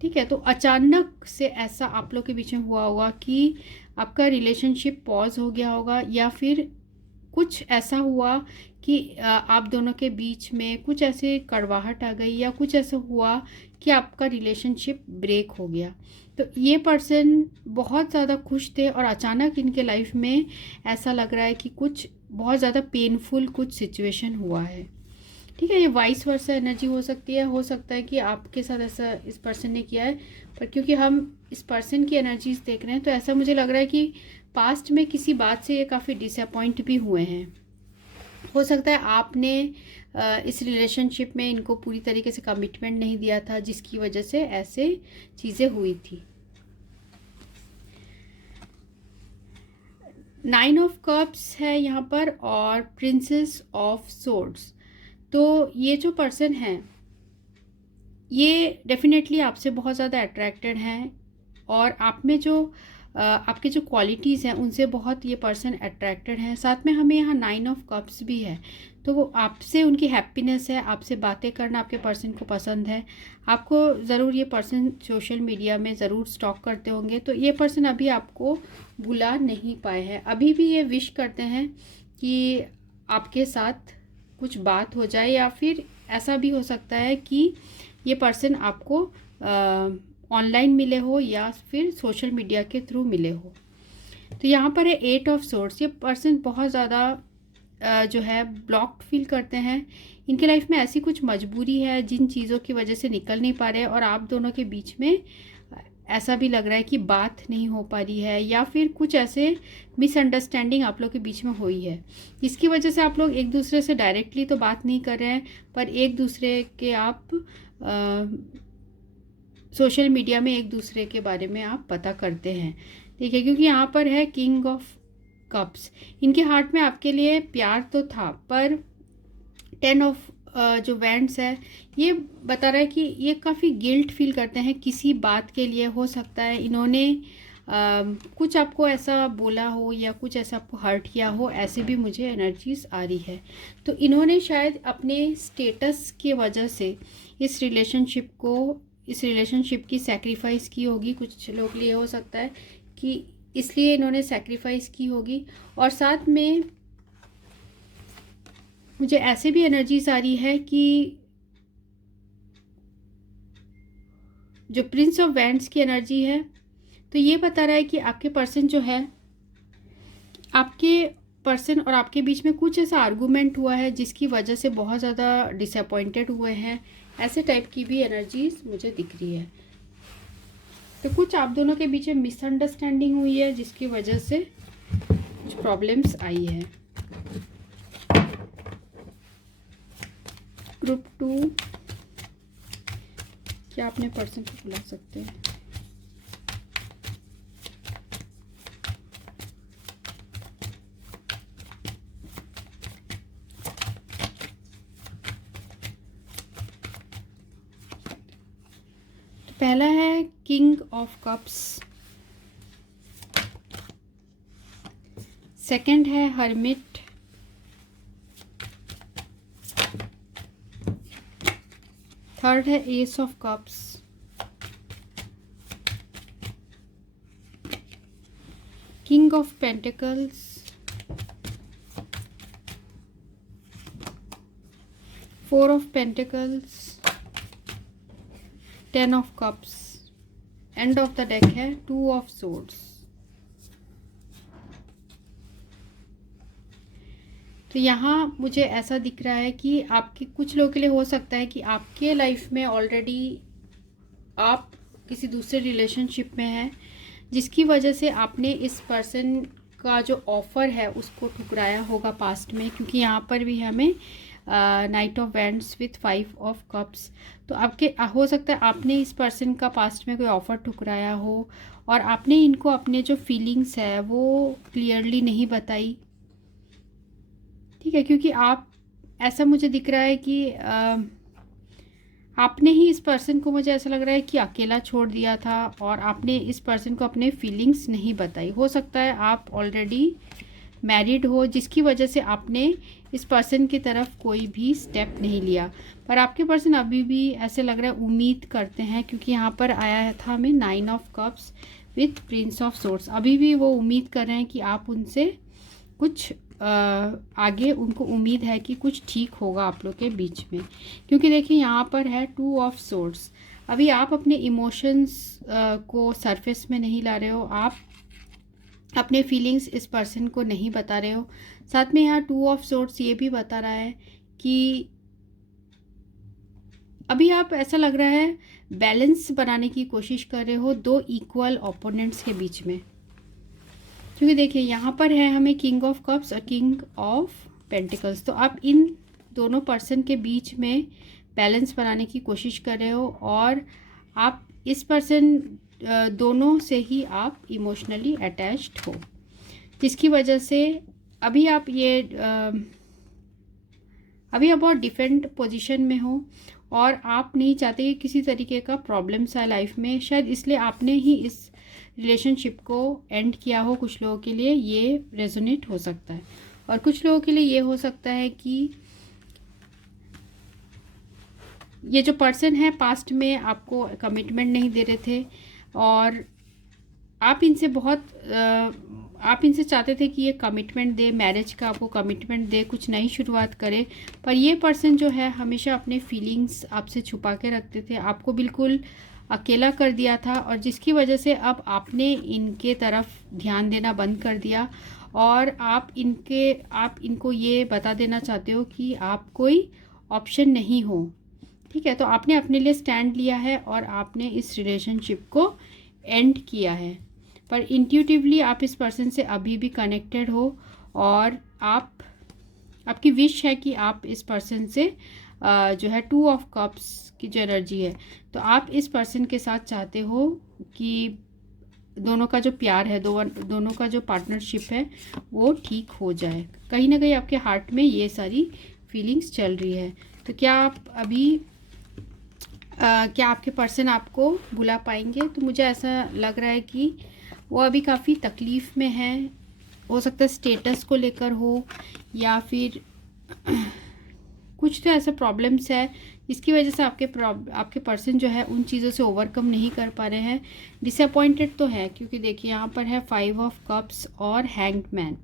ठीक है, तो अचानक से ऐसा आप लोग के बीच में हुआ होगा कि आपका रिलेशनशिप पॉज हो गया होगा, या फिर कुछ ऐसा हुआ कि आप दोनों के बीच में कुछ ऐसे कड़वाहट आ गई, या कुछ ऐसा हुआ कि आपका रिलेशनशिप ब्रेक हो गया। तो ये पर्सन बहुत ज़्यादा खुश थे और अचानक इनके लाइफ में ऐसा लग रहा है कि कुछ बहुत ज़्यादा पेनफुल कुछ सिचुएशन हुआ है। ठीक है, ये वाइस वर्सा एनर्जी हो सकती है, हो सकता है कि आपके साथ ऐसा इस पर्सन ने किया है, पर क्योंकि हम इस पर्सन की एनर्जीज देख रहे हैं तो ऐसा मुझे लग रहा है कि पास्ट में किसी बात से ये काफ़ी डिसअपॉइंट भी हुए हैं। हो सकता है आपने इस रिलेशनशिप में इनको पूरी तरीके से कमिटमेंट नहीं दिया था, जिसकी वजह से ऐसे चीज़ें हुई थी। 9 ऑफ कप्स है यहाँ पर और प्रिंसेस ऑफ सोर्ड्स। तो ये जो पर्सन है ये डेफिनेटली आपसे बहुत ज़्यादा अट्रैक्टेड हैं, और आप में जो आपके जो क्वालिटीज़ हैं उनसे बहुत ये पर्सन अट्रैक्टेड हैं। साथ में हमें यहाँ 9 ऑफ कप्स भी है, तो वो आपसे उनकी हैप्पीनेस है, आपसे बातें करना आपके पर्सन को पसंद है। आपको ज़रूर ये पर्सन सोशल मीडिया में ज़रूर स्टॉक करते होंगे, तो ये पर्सन अभी आपको बुला नहीं पाए हैं। अभी भी ये विश करते हैं कि आपके साथ कुछ बात हो जाए, या फिर ऐसा भी हो सकता है कि ये पर्सन आपको ऑनलाइन मिले हो या फिर सोशल मीडिया के थ्रू मिले हो। तो यहाँ पर है 8 ऑफ सोर्ड्स। ये पर्सन बहुत ज़्यादा जो है ब्लॉक्ड फील करते हैं। इनके लाइफ में ऐसी कुछ मजबूरी है जिन चीज़ों की वजह से निकल नहीं पा रहे हैं, और आप दोनों के बीच में ऐसा भी लग रहा है कि बात नहीं हो पा रही है, या फिर कुछ ऐसे मिसअंडरस्टैंडिंग आप लोग के बीच में हुई है, जिसकी वजह से आप लोग एक दूसरे से डायरेक्टली तो बात नहीं कर रहे हैं, पर एक दूसरे के आप सोशल मीडिया में एक दूसरे के बारे में आप पता करते हैं। ठीक है, क्योंकि यहाँ पर है किंग ऑफ कप्स। इनके हार्ट में आपके लिए प्यार तो था, पर 10 ऑफ जो वैंड्स है ये बता रहा है कि ये काफ़ी गिल्ट फील करते हैं किसी बात के लिए। हो सकता है इन्होंने कुछ आपको ऐसा बोला हो या कुछ ऐसा आपको हर्ट किया हो, ऐसे भी मुझे एनर्जीज आ रही है। तो इन्होंने शायद अपने स्टेटस की वजह से इस रिलेशनशिप की सैक्रिफाइस की होगी। कुछ लोग लिए हो सकता है कि इसलिए इन्होंने सैक्रिफाइस की होगी। और साथ में मुझे ऐसे भी एनर्जीज आ रही है कि जो प्रिंस ऑफ वैंड्स की एनर्जी है, तो ये बता रहा है कि आपके पर्सन जो है, आपके पर्सन और आपके बीच में कुछ ऐसा आर्गूमेंट हुआ है जिसकी वजह से बहुत ज़्यादा डिसअपॉइंटेड हुए हैं। ऐसे टाइप की भी एनर्जीज मुझे दिख रही है। तो कुछ आप दोनों के बीच में मिसअंडरस्टैंडिंग हुई है जिसकी वजह से कुछ प्रॉब्लम्स आई है। ग्रुप 2, क्या अपने पर्सन को बुला सकते हैं? तो पहला है किंग ऑफ कप्स, सेकंड है हर्मिट, थर्ड है ace of cups, king of pentacles, four of pentacles, 10 of cups. And of the deck है 2 ऑफ सोर्ड्स। तो यहाँ मुझे ऐसा दिख रहा है कि आपके कुछ लोगों के लिए हो सकता है कि आपके लाइफ में ऑलरेडी आप किसी दूसरे रिलेशनशिप में हैं, जिसकी वजह से आपने इस पर्सन का जो ऑफ़र है उसको ठुकराया होगा पास्ट में। क्योंकि यहाँ पर भी हमें night of wands with 5 of cups. तो आपके हो सकता है आपने इस पर्सन का पास्ट में कोई ऑफ़र ठुकराया हो, और आपने इनको अपने जो फीलिंग्स है वो क्लियरली नहीं बताई। ठीक है, क्योंकि आप, ऐसा मुझे दिख रहा है कि आपने ही इस पर्सन को, मुझे ऐसा लग रहा है कि अकेला छोड़ दिया था और आपने इस पर्सन को अपने फीलिंग्स नहीं बताई। हो सकता है आप ऑलरेडी मैरिड हो, जिसकी वजह से आपने इस पर्सन की तरफ कोई भी स्टेप नहीं लिया। पर आपके पर्सन अभी भी ऐसे लग रहा है उम्मीद करते हैं, क्योंकि यहाँ पर आया था हमें 9 of cups with Prince of swords. अभी भी वो उम्मीद कर रहे हैं कि आप उनसे कुछ आगे उनको उम्मीद है कि कुछ ठीक होगा आप लोग के बीच में। क्योंकि देखिए यहाँ पर है 2 ऑफ सोर्ड्स। अभी आप अपने इमोशंस को सरफेस में नहीं ला रहे हो, आप अपने फीलिंग्स इस पर्सन को नहीं बता रहे हो। साथ में यहाँ 2 ऑफ सोर्ड्स ये भी बता रहा है कि अभी आप, ऐसा लग रहा है, बैलेंस बनाने की कोशिश कर रहे हो 2 इक्वल ओपोनेंट्स के बीच में। क्योंकि देखिए यहाँ पर है हमें किंग ऑफ कप्स और किंग ऑफ पेंटिकल्स। तो आप इन दोनों पर्सन के बीच में बैलेंस बनाने की कोशिश कर रहे हो और आप इस पर्सन दोनों से ही आप इमोशनली अटैच्ड हो, जिसकी वजह से अभी आप बहुत डिफरेंट पोजीशन में हो और आप नहीं चाहते कि किसी तरीके का प्रॉब्लम्स आए लाइफ में। शायद इसलिए आपने ही इस रिलेशनशिप को एंड किया हो। कुछ लोगों के लिए ये रेजोनेट हो सकता है और कुछ लोगों के लिए ये हो सकता है कि ये जो पर्सन है पास्ट में आपको कमिटमेंट नहीं दे रहे थे और आप इनसे चाहते थे कि ये कमिटमेंट दे, मैरिज का आपको कमिटमेंट दे, कुछ नई शुरुआत करे। पर ये पर्सन जो है हमेशा अपने फीलिंग्स आपसे छुपा के रखते थे, आपको बिल्कुल अकेला कर दिया था और जिसकी वजह से अब आपने इनके तरफ ध्यान देना बंद कर दिया और आप इनको ये बता देना चाहते हो कि आप कोई ऑप्शन नहीं हो। ठीक है, तो आपने अपने लिए स्टैंड लिया है और आपने इस रिलेशनशिप को एंड किया है। पर इंट्यूटिवली आप इस पर्सन से अभी भी कनेक्टेड हो और आपकी विश है कि आप इस पर्सन से जो है 2 ऑफ कप्स की जो एनर्जी है, तो आप इस पर्सन के साथ चाहते हो कि दोनों का जो प्यार है, दोनों का जो पार्टनरशिप है वो ठीक हो जाए। कहीं ना कहीं आपके हार्ट में ये सारी फीलिंग्स चल रही है। तो क्या आप अभी क्या आपके पर्सन आपको बुला पाएंगे? तो मुझे ऐसा लग रहा है कि वो अभी काफ़ी तकलीफ़ में है। हो सकता है स्टेटस को लेकर हो या फिर कुछ तो ऐसा प्रॉब्लम्स है जिसकी वजह से आपके पर्सन जो है उन चीज़ों से ओवरकम नहीं कर पा रहे हैं। डिसअपॉइंटेड तो है, क्योंकि देखिए यहाँ पर है 5 ऑफ कप्स और हैंग्ड मैन।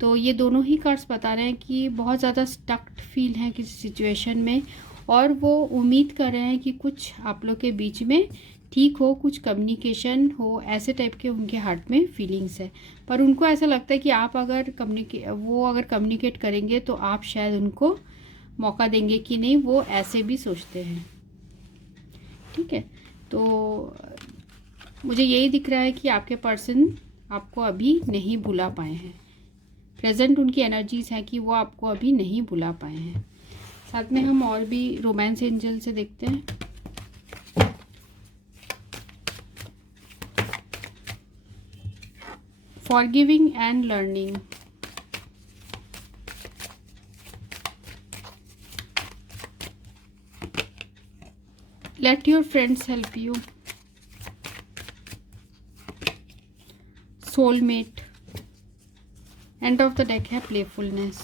तो ये दोनों ही कार्ड्स बता रहे हैं कि बहुत ज़्यादा स्टक्ड फील है किसी सिचुएशन में और वो उम्मीद कर रहे हैं कि कुछ आप लोग के बीच में ठीक हो, कुछ कम्युनिकेशन हो, ऐसे टाइप के उनके हार्ट में फीलिंग्स है। पर उनको ऐसा लगता है कि आप अगर कम्युनिकेट करेंगे तो आप शायद उनको मौका देंगे कि नहीं, वो ऐसे भी सोचते हैं। ठीक है, तो मुझे यही दिख रहा है कि आपके पर्सन आपको अभी नहीं बुला पाए हैं। प्रेजेंट उनकी एनर्जीज हैं कि वो आपको अभी नहीं बुला पाए हैं। साथ में हम और भी रोमांस एंजल से देखते हैं। Forgiving and learning, let your friends help you, soulmate, and of the deck है प्लेफुलनेस।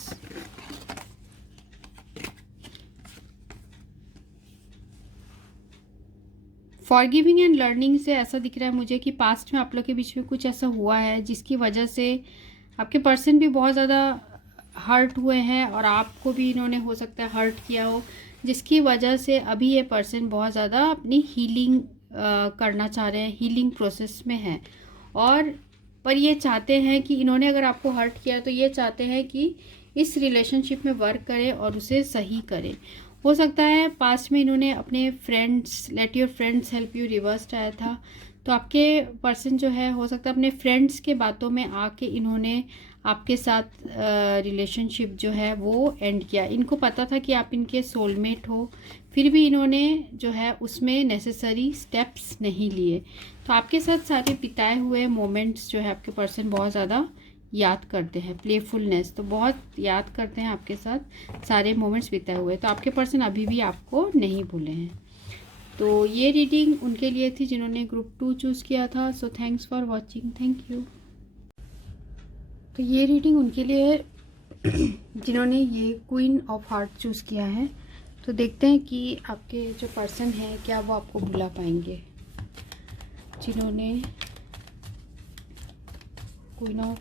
फॉरगिविंग एंड लर्निंग से ऐसा दिख रहा है मुझे कि पास्ट में आप लोग के बीच में कुछ ऐसा हुआ है जिसकी वजह से आपके पर्सन भी बहुत ज़्यादा हर्ट हुए हैं और आपको भी इन्होंने हो सकता है हर्ट किया हो, जिसकी वजह से अभी ये पर्सन बहुत ज़्यादा अपनी हीलिंग करना चाह रहे हैं, हीलिंग प्रोसेस में है। और पर ये चाहते हैं कि इन्होंने अगर आपको हर्ट किया तो ये चाहते हैं कि इस रिलेशनशिप में वर्क करें और उसे सही करें। हो सकता है पास्ट में इन्होंने अपने friends, let your friends help you reversed आया था, तो आपके पर्सन जो है हो सकता है अपने फ्रेंड्स के बातों में आके इन्होंने आपके साथ रिलेशनशिप जो है वो एंड किया। इनको पता था कि आप इनके सोलमेट हो, फिर भी इन्होंने जो है उसमें नेसेसरी स्टेप्स नहीं लिए। तो आपके साथ सारे बिताए हुए मोमेंट्स जो है आपके पर्सन बहुत ज़्यादा याद करते हैं। प्लेफुलनेस, तो बहुत याद करते हैं आपके साथ सारे मोमेंट्स बिताए हुए। तो आपके पर्सन अभी भी आपको नहीं भूले हैं। तो ये रीडिंग उनके लिए थी जिन्होंने ग्रुप 2 चूज़ किया था। सो thanks for watching, thank you. तो ये रीडिंग उनके लिए जिन्होंने ये क्वीन ऑफ हार्ट चूज़ किया है। तो देखते हैं कि आपके जो पर्सन है क्या वो आपको भुला पाएंगे। जिन्होंने क्वीन ऑफ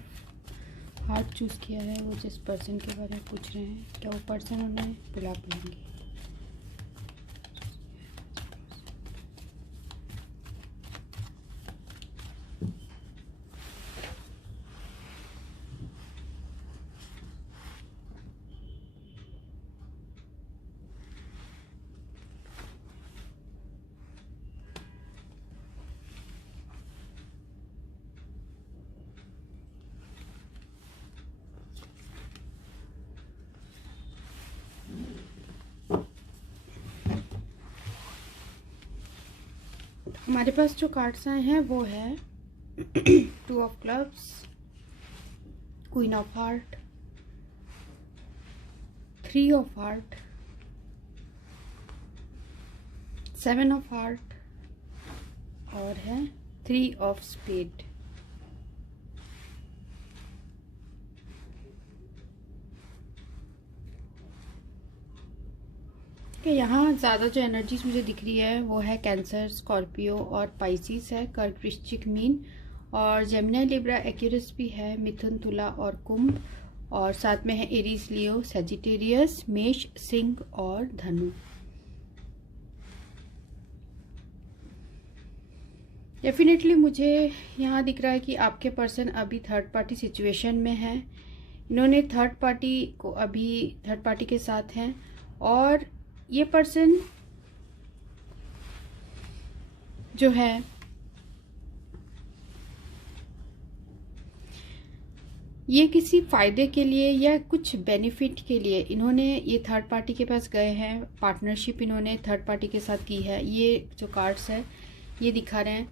हार्ट चूज़ किया है वो जिस पर्सन के बारे में पूछ रहे हैं, क्या वो पर्सन उन्हें भुला पाएंगे। हमारे पास जो कार्ड्स आए हैं वो है 2 of clubs, queen of heart, 3 of heart, 7 of heart और है 3 ऑफ स्पेड। यहाँ ज़्यादा जो एनर्जीज मुझे दिख रही है वो है कैंसर, स्कॉर्पियो और पाइसिस है, कर्क, वृश्चिक, मीन और जेमिनी, लिब्रा, एक्यूरियस भी है, मिथुन, तुला और कुंभ और साथ में है एरीज, लियो, सजिटेरियस, मेष, सिंह और धनु। डेफिनेटली मुझे यहाँ दिख रहा है कि आपके पर्सन अभी थर्ड पार्टी सिचुएशन में है। इन्होंने थर्ड पार्टी के साथ हैं और ये पर्सन जो है ये किसी फायदे के लिए या कुछ बेनिफिट के लिए इन्होंने ये थर्ड पार्टी के पास गए हैं। पार्टनरशिप इन्होंने थर्ड पार्टी के साथ की है। ये जो कार्ड्स है ये दिखा रहे हैं।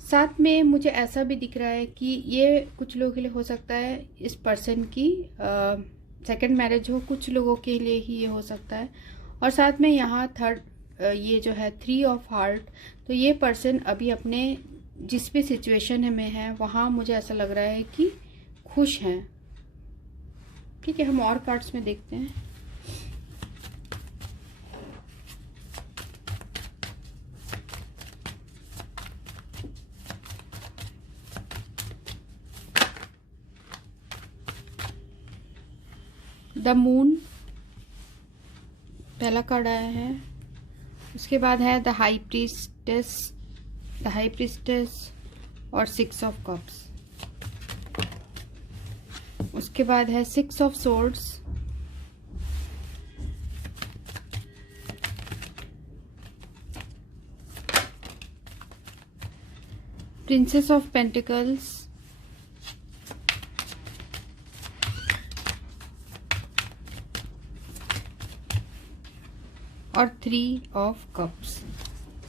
साथ में मुझे ऐसा भी दिख रहा है कि ये कुछ लोगों के लिए हो सकता है इस पर्सन की सेकंड मैरिज हो, कुछ लोगों के लिए ही ये हो सकता है। और साथ में यहाँ ये जो है 3 ऑफ हार्ट, तो ये पर्सन अभी अपने जिस भी सिचुएशन में है वहाँ मुझे ऐसा लग रहा है कि खुश हैं। ठीक है, हम और कार्ड्स में देखते हैं। द मून पहला कार्ड आया है, उसके बाद है द हाई प्रीस्टेस और 6 ऑफ कप्स, उसके बाद है 6 of swords, princess of pentacles और 3 of cups.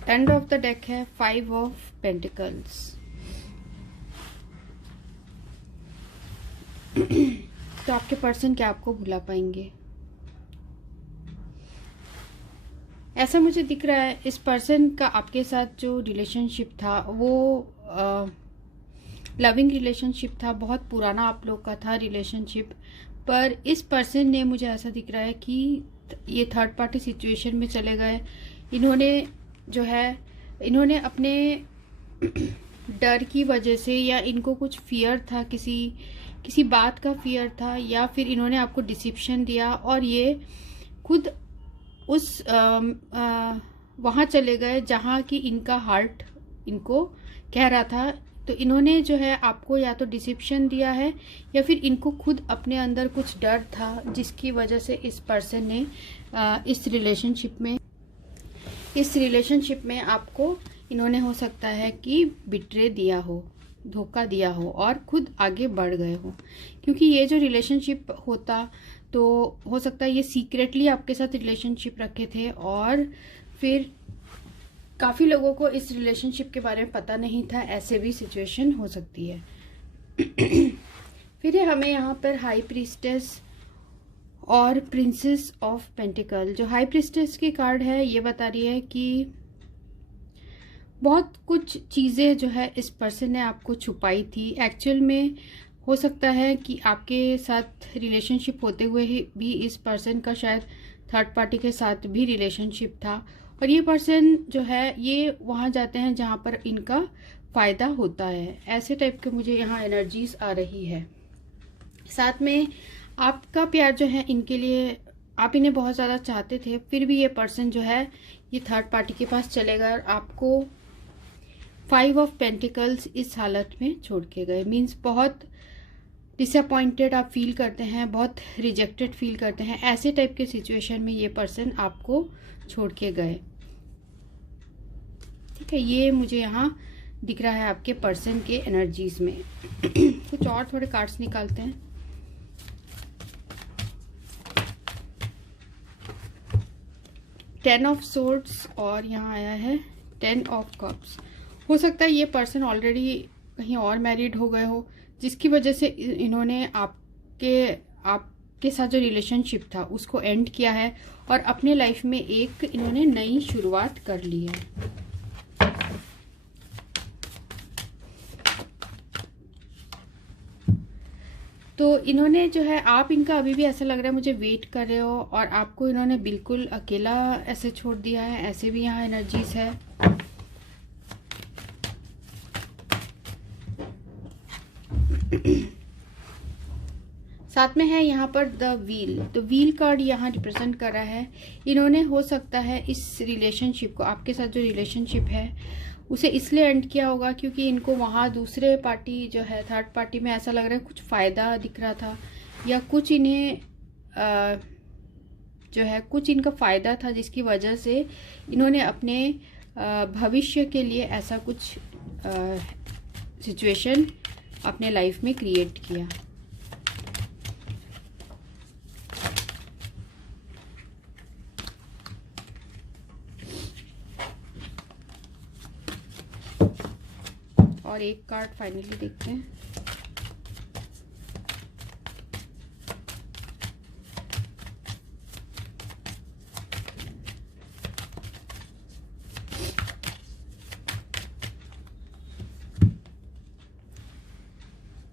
And of the deck है 5 ऑफ पेंटिकल्स। तो आपके पर्सन क्या आपको भुला पाएंगे? ऐसा मुझे दिख रहा है इस पर्सन का आपके साथ जो रिलेशनशिप था वो लविंग रिलेशनशिप था, बहुत पुराना आप लोग का था रिलेशनशिप। पर इस पर्सन ने मुझे ऐसा दिख रहा है कि ये थर्ड पार्टी सिचुएशन में चले गए। इन्होंने अपने डर की वजह से या इनको कुछ फियर था, किसी बात का फियर था, या फिर इन्होंने आपको डिसिप्शन दिया और ये खुद उस वहाँ चले गए जहाँ कि इनका हार्ट इनको कह रहा था। तो इन्होंने जो है आपको या तो डिसिप्शन दिया है या फिर इनको खुद अपने अंदर कुछ डर था जिसकी वजह से इस पर्सन ने इस रिलेशनशिप में आपको इन्होंने हो सकता है कि बिट्रे दिया हो, धोखा दिया हो और खुद आगे बढ़ गए हो। क्योंकि ये जो रिलेशनशिप होता तो हो सकता है ये सीक्रेटली आपके साथ रिलेशनशिप रखे थे और फिर काफ़ी लोगों को इस रिलेशनशिप के बारे में पता नहीं था। ऐसे भी सिचुएशन हो सकती है। फिर हमें यहाँ पर हाई प्रीस्टेस और प्रिंसेस ऑफ पेंटिकल। जो हाई प्रिस्टेस की कार्ड है ये बता रही है कि बहुत कुछ चीज़ें जो है इस पर्सन ने आपको छुपाई थी। एक्चुअल में हो सकता है कि आपके साथ रिलेशनशिप होते हुए ही भी इस पर्सन का शायद थर्ड पार्टी के साथ भी रिलेशनशिप था, और ये पर्सन जो है ये वहाँ जाते हैं जहाँ पर इनका फ़ायदा होता है। ऐसे टाइप के मुझे यहाँ एनर्जीज आ रही है। साथ में आपका प्यार जो है इनके लिए, आप इन्हें बहुत ज़्यादा चाहते थे, फिर भी ये पर्सन जो है ये थर्ड पार्टी के पास चलेगा और आपको 5 ऑफ पेंटिकल्स इस हालत में छोड़ के गए। मीन्स बहुत डिसअपॉइंटेड आप फील करते हैं, बहुत रिजेक्टेड फील करते हैं। ऐसे टाइप के सिचुएशन में ये पर्सन आपको छोड़ के गए। ठीक है, ये मुझे यहाँ दिख रहा है आपके पर्सन के एनर्जीज में। कुछ और थोड़े कार्ड्स निकालते हैं। टेन ऑफ सोर्ड्स और यहाँ आया है 10 ऑफ कप्स। हो सकता है ये पर्सन ऑलरेडी कहीं और मैरिड हो गए हो, जिसकी वजह से इन्होंने आपके साथ जो रिलेशनशिप था उसको एंड किया है और अपने लाइफ में एक इन्होंने नई शुरुआत कर ली है। तो इन्होंने जो है, आप इनका अभी भी ऐसा लग रहा है मुझे वेट कर रहे हो, और आपको इन्होंने बिल्कुल अकेला ऐसे छोड़ दिया है। ऐसे भी यहाँ एनर्जीज है। साथ में है यहाँ पर द व्हील। तो व्हील कार्ड यहाँ रिप्रेजेंट कर रहा है इन्होंने हो सकता है इस रिलेशनशिप को, आपके साथ जो रिलेशनशिप है उसे इसलिए एंड किया होगा क्योंकि इनको वहाँ दूसरे पार्टी जो है थर्ड पार्टी में ऐसा लग रहा है कुछ फ़ायदा दिख रहा था, या कुछ इन्हें जो है कुछ इनका फ़ायदा था जिसकी वजह से इन्होंने अपने भविष्य के लिए ऐसा कुछ सिचुएशन अपने लाइफ में क्रिएट किया। और एक कार्ड फाइनली देखते हैं।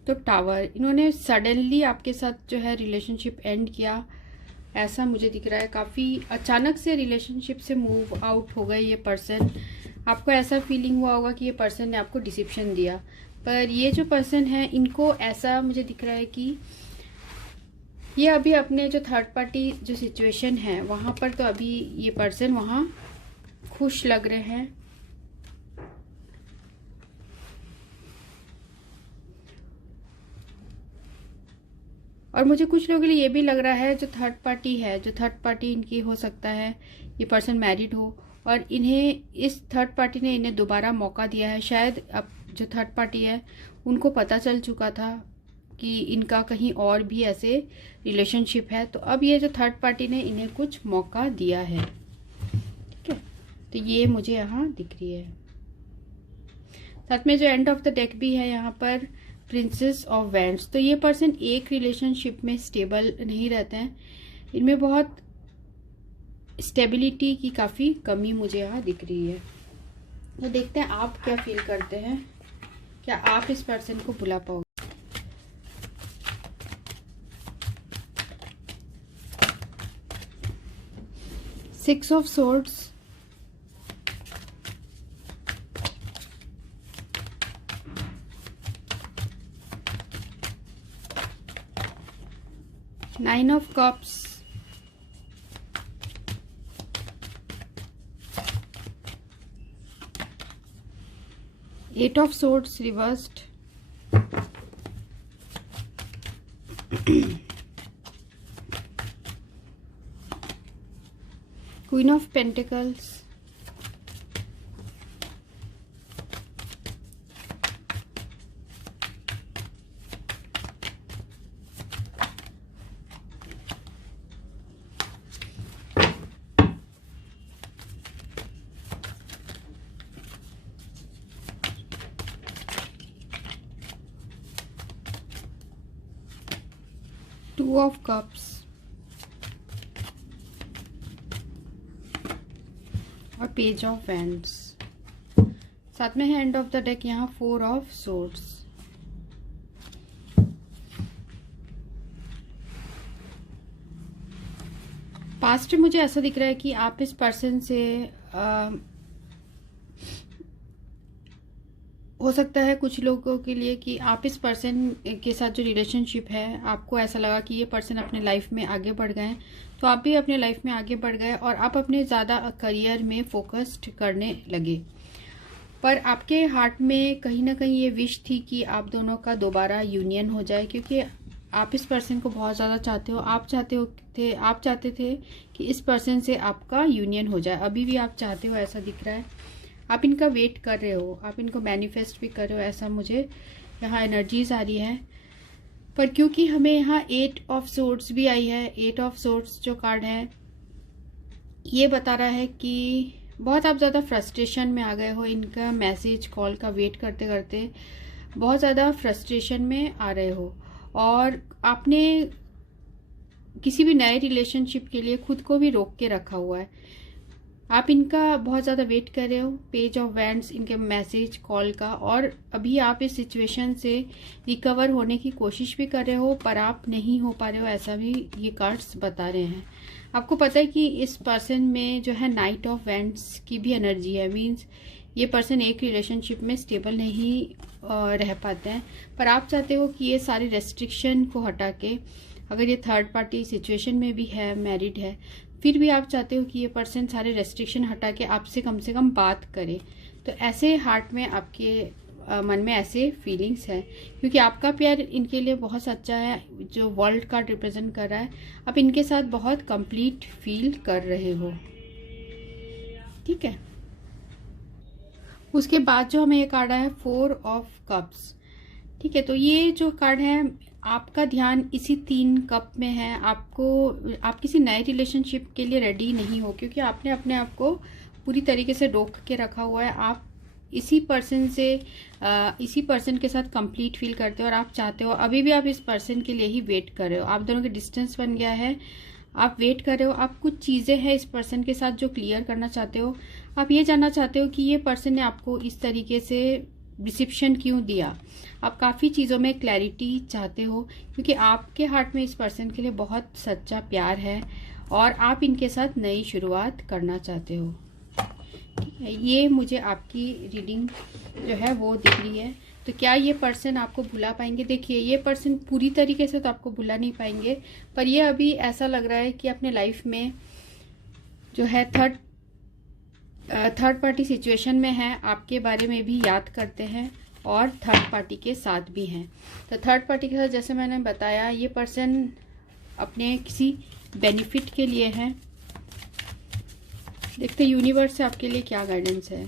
तो टावर, इन्होंने सडनली आपके साथ जो है रिलेशनशिप एंड किया, ऐसा मुझे दिख रहा है। काफ़ी अचानक से रिलेशनशिप से मूव आउट हो गए ये पर्सन। आपको ऐसा फीलिंग हुआ होगा कि ये पर्सन ने आपको डिसिप्शन दिया, पर ये जो पर्सन है इनको ऐसा मुझे दिख रहा है कि ये अभी अपने जो थर्ड पार्टी जो सिचुएशन है वहाँ पर, तो अभी ये पर्सन वहाँ खुश लग रहे हैं। और मुझे कुछ लोगों के लिए ये भी लग रहा है जो थर्ड पार्टी है, जो थर्ड पार्टी इनकी हो सकता है ये पर्सन मैरिड हो और इन्हें इस थर्ड पार्टी ने इन्हें दोबारा मौका दिया है। शायद अब जो थर्ड पार्टी है उनको पता चल चुका था कि इनका कहीं और भी ऐसे रिलेशनशिप है, तो अब ये जो थर्ड पार्टी ने इन्हें कुछ मौका दिया है। ठीक है, तो ये मुझे यहाँ दिख रही है। साथ में जो एंड ऑफ द डेक भी है यहाँ पर प्रिंसेस ऑफ वैंड्स। तो ये पर्सन एक रिलेशनशिप में स्टेबल नहीं रहते हैं, इनमें बहुत स्टेबिलिटी की काफ़ी कमी मुझे यहाँ दिख रही है। तो देखते हैं आप क्या फील करते हैं, क्या आप इस पर्सन को बुला पाओगे। 6 of swords, Nine of Cups, Eight of Swords reversed, Queen of Pentacles, Two of Cups, और पेज ऑफ वैंड्स, साथ में है एंड ऑफ द डेक यहाँ 4 ऑफ सोर्ड्स। पास्ट में मुझे ऐसा दिख रहा है कि आप इस पर्सन से हो सकता है कुछ लोगों के लिए कि आप इस पर्सन के साथ जो रिलेशनशिप है, आपको ऐसा लगा कि ये पर्सन अपने लाइफ में आगे बढ़ गए हैं, तो आप भी अपने लाइफ में आगे बढ़ गए और आप अपने ज़्यादा करियर में फोकस्ड करने लगे। पर आपके हार्ट में कहीं ना कहीं ये विश थी कि आप दोनों का दोबारा यूनियन हो जाए, क्योंकि आप इस पर्सन को बहुत ज़्यादा चाहते हो। आप चाहते थे कि इस पर्सन से आपका यूनियन हो जाए। अभी भी आप चाहते हो, ऐसा दिख रहा है। आप इनका वेट कर रहे हो, आप इनको मैनिफेस्ट भी कर रहे हो, ऐसा मुझे यहाँ एनर्जीज आ रही है। पर क्योंकि हमें यहाँ 8 ऑफ सोर्ड्स भी आई है, 8 ऑफ सोर्ड्स जो कार्ड है ये बता रहा है कि बहुत आप ज़्यादा फ्रस्ट्रेशन में आ गए हो। इनका मैसेज कॉल का वेट करते करते बहुत ज़्यादा फ्रस्ट्रेशन में आ रहे हो और आपने किसी भी नए रिलेशनशिप के लिए खुद को भी रोक के रखा हुआ है। आप इनका बहुत ज़्यादा वेट कर रहे हो, पेज ऑफ वैंड्स, इनके मैसेज कॉल का, और अभी आप इस सिचुएशन से रिकवर होने की कोशिश भी कर रहे हो पर आप नहीं हो पा रहे हो, ऐसा भी ये कार्ड्स बता रहे हैं। आपको पता है कि इस पर्सन में जो है नाइट ऑफ वैंड्स की भी एनर्जी है, मीन्स ये पर्सन एक रिलेशनशिप में स्टेबल नहीं रह पाते हैं। पर आप चाहते हो कि ये सारे रेस्ट्रिक्शन को हटा के, अगर ये थर्ड पार्टी सिचुएशन में भी है, मैरिड है, फिर भी आप चाहते हो कि ये पर्सन सारे रेस्ट्रिक्शन हटा के आपसे कम से कम बात करे। तो ऐसे हार्ट में आपके मन में ऐसे फीलिंग्स है, क्योंकि आपका प्यार इनके लिए बहुत सच्चा है, जो वर्ल्ड कार्ड रिप्रेजेंट कर रहा है। आप इनके साथ बहुत कंप्लीट फील कर रहे हो, ठीक है। उसके बाद जो हमें ये कार्ड आया है 4 ऑफ कप्स, ठीक है। तो ये जो कार्ड है, आपका ध्यान इसी 3 कप में है। आप किसी नए रिलेशनशिप के लिए रेडी नहीं हो, क्योंकि आपने अपने आप को पूरी तरीके से रोक के रखा हुआ है। आप इसी पर्सन के साथ कंप्लीट फील करते हो और आप चाहते हो, अभी भी आप इस पर्सन के लिए ही वेट कर रहे हो। आप दोनों के डिस्टेंस बन गया है, आप वेट कर रहे हो। आप कुछ चीज़ें हैं इस पर्सन के साथ जो क्लियर करना चाहते हो। आप ये जानना चाहते हो कि ये पर्सन ने आपको इस तरीके से रिसेप्शन क्यों दिया। आप काफ़ी चीज़ों में क्लैरिटी चाहते हो, क्योंकि आपके हार्ट में इस पर्सन के लिए बहुत सच्चा प्यार है और आप इनके साथ नई शुरुआत करना चाहते हो, ठीक है। ये मुझे आपकी रीडिंग जो है वो दिख रही है। तो क्या ये पर्सन आपको भुला पाएंगे? देखिए, ये पर्सन पूरी तरीके से तो आपको भुला नहीं पाएंगे, पर ये अभी ऐसा लग रहा है कि अपने लाइफ में जो है थर्ड पार्टी सिचुएशन में है, आपके बारे में भी याद करते हैं और थर्ड पार्टी के साथ भी हैं। तो थर्ड पार्टी के साथ, जैसे मैंने बताया, ये पर्सन अपने किसी बेनिफिट के लिए है। देखते यूनिवर्स से आपके लिए क्या गाइडेंस है।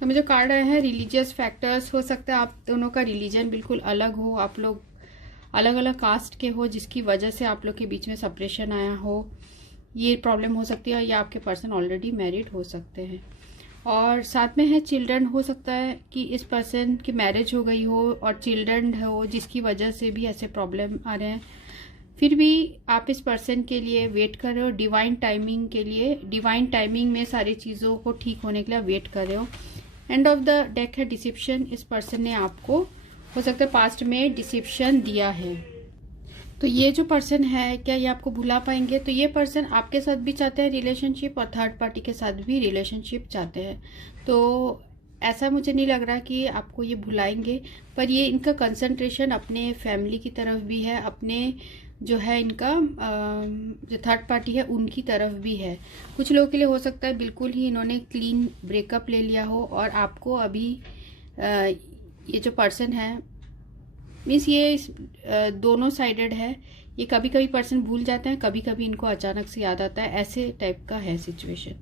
हमें जो कार्ड आया है, रिलीजियस फैक्टर्स, हो सकता है आप दोनों का रिलीजन बिल्कुल अलग हो, आप लोग अलग अलग कास्ट के हो, जिसकी वजह से आप लोग के बीच में सेपरेशन आया हो, ये प्रॉब्लम हो सकती है। या आपके पर्सन ऑलरेडी मैरिड हो सकते हैं। और साथ में है चिल्ड्रन, हो सकता है कि इस पर्सन की मैरिज हो गई हो और चिल्ड्रन हो, जिसकी वजह से भी ऐसे प्रॉब्लम आ रहे हैं। फिर भी आप इस पर्सन के लिए वेट कर रहे हो, डिवाइन टाइमिंग के लिए, डिवाइन टाइमिंग में सारी चीज़ों को ठीक होने के लिए वेट कर रहे हो। एंड ऑफ द डेक है डिसेप्शन। इस पर्सन ने आपको, हो सकता है पास्ट में डिसेप्शन दिया है। तो ये जो पर्सन है, क्या ये आपको भुला पाएंगे? तो ये पर्सन आपके साथ भी चाहते हैं रिलेशनशिप और थर्ड पार्टी के साथ भी रिलेशनशिप चाहते हैं। तो ऐसा मुझे नहीं लग रहा कि आपको ये भुलाएंगे, पर ये इनका कंसंट्रेशन अपने फैमिली की तरफ भी है, अपने जो है इनका जो थर्ड पार्टी है उनकी तरफ भी है। कुछ लोगों के लिए हो सकता है बिल्कुल ही इन्होंने क्लीन ब्रेकअप ले लिया हो और आपको अभी ये जो पर्सन है, मीन्स ये दोनों साइडेड है। ये कभी कभी पर्सन भूल जाते हैं, कभी कभी इनको अचानक से याद आता है, ऐसे टाइप का है सिचुएशन,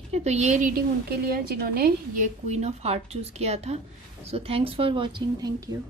ठीक है। तो ये रीडिंग उनके लिए है जिन्होंने ये क्वीन ऑफ हार्ट चूज़ किया था। सो thanks for watching, thank you.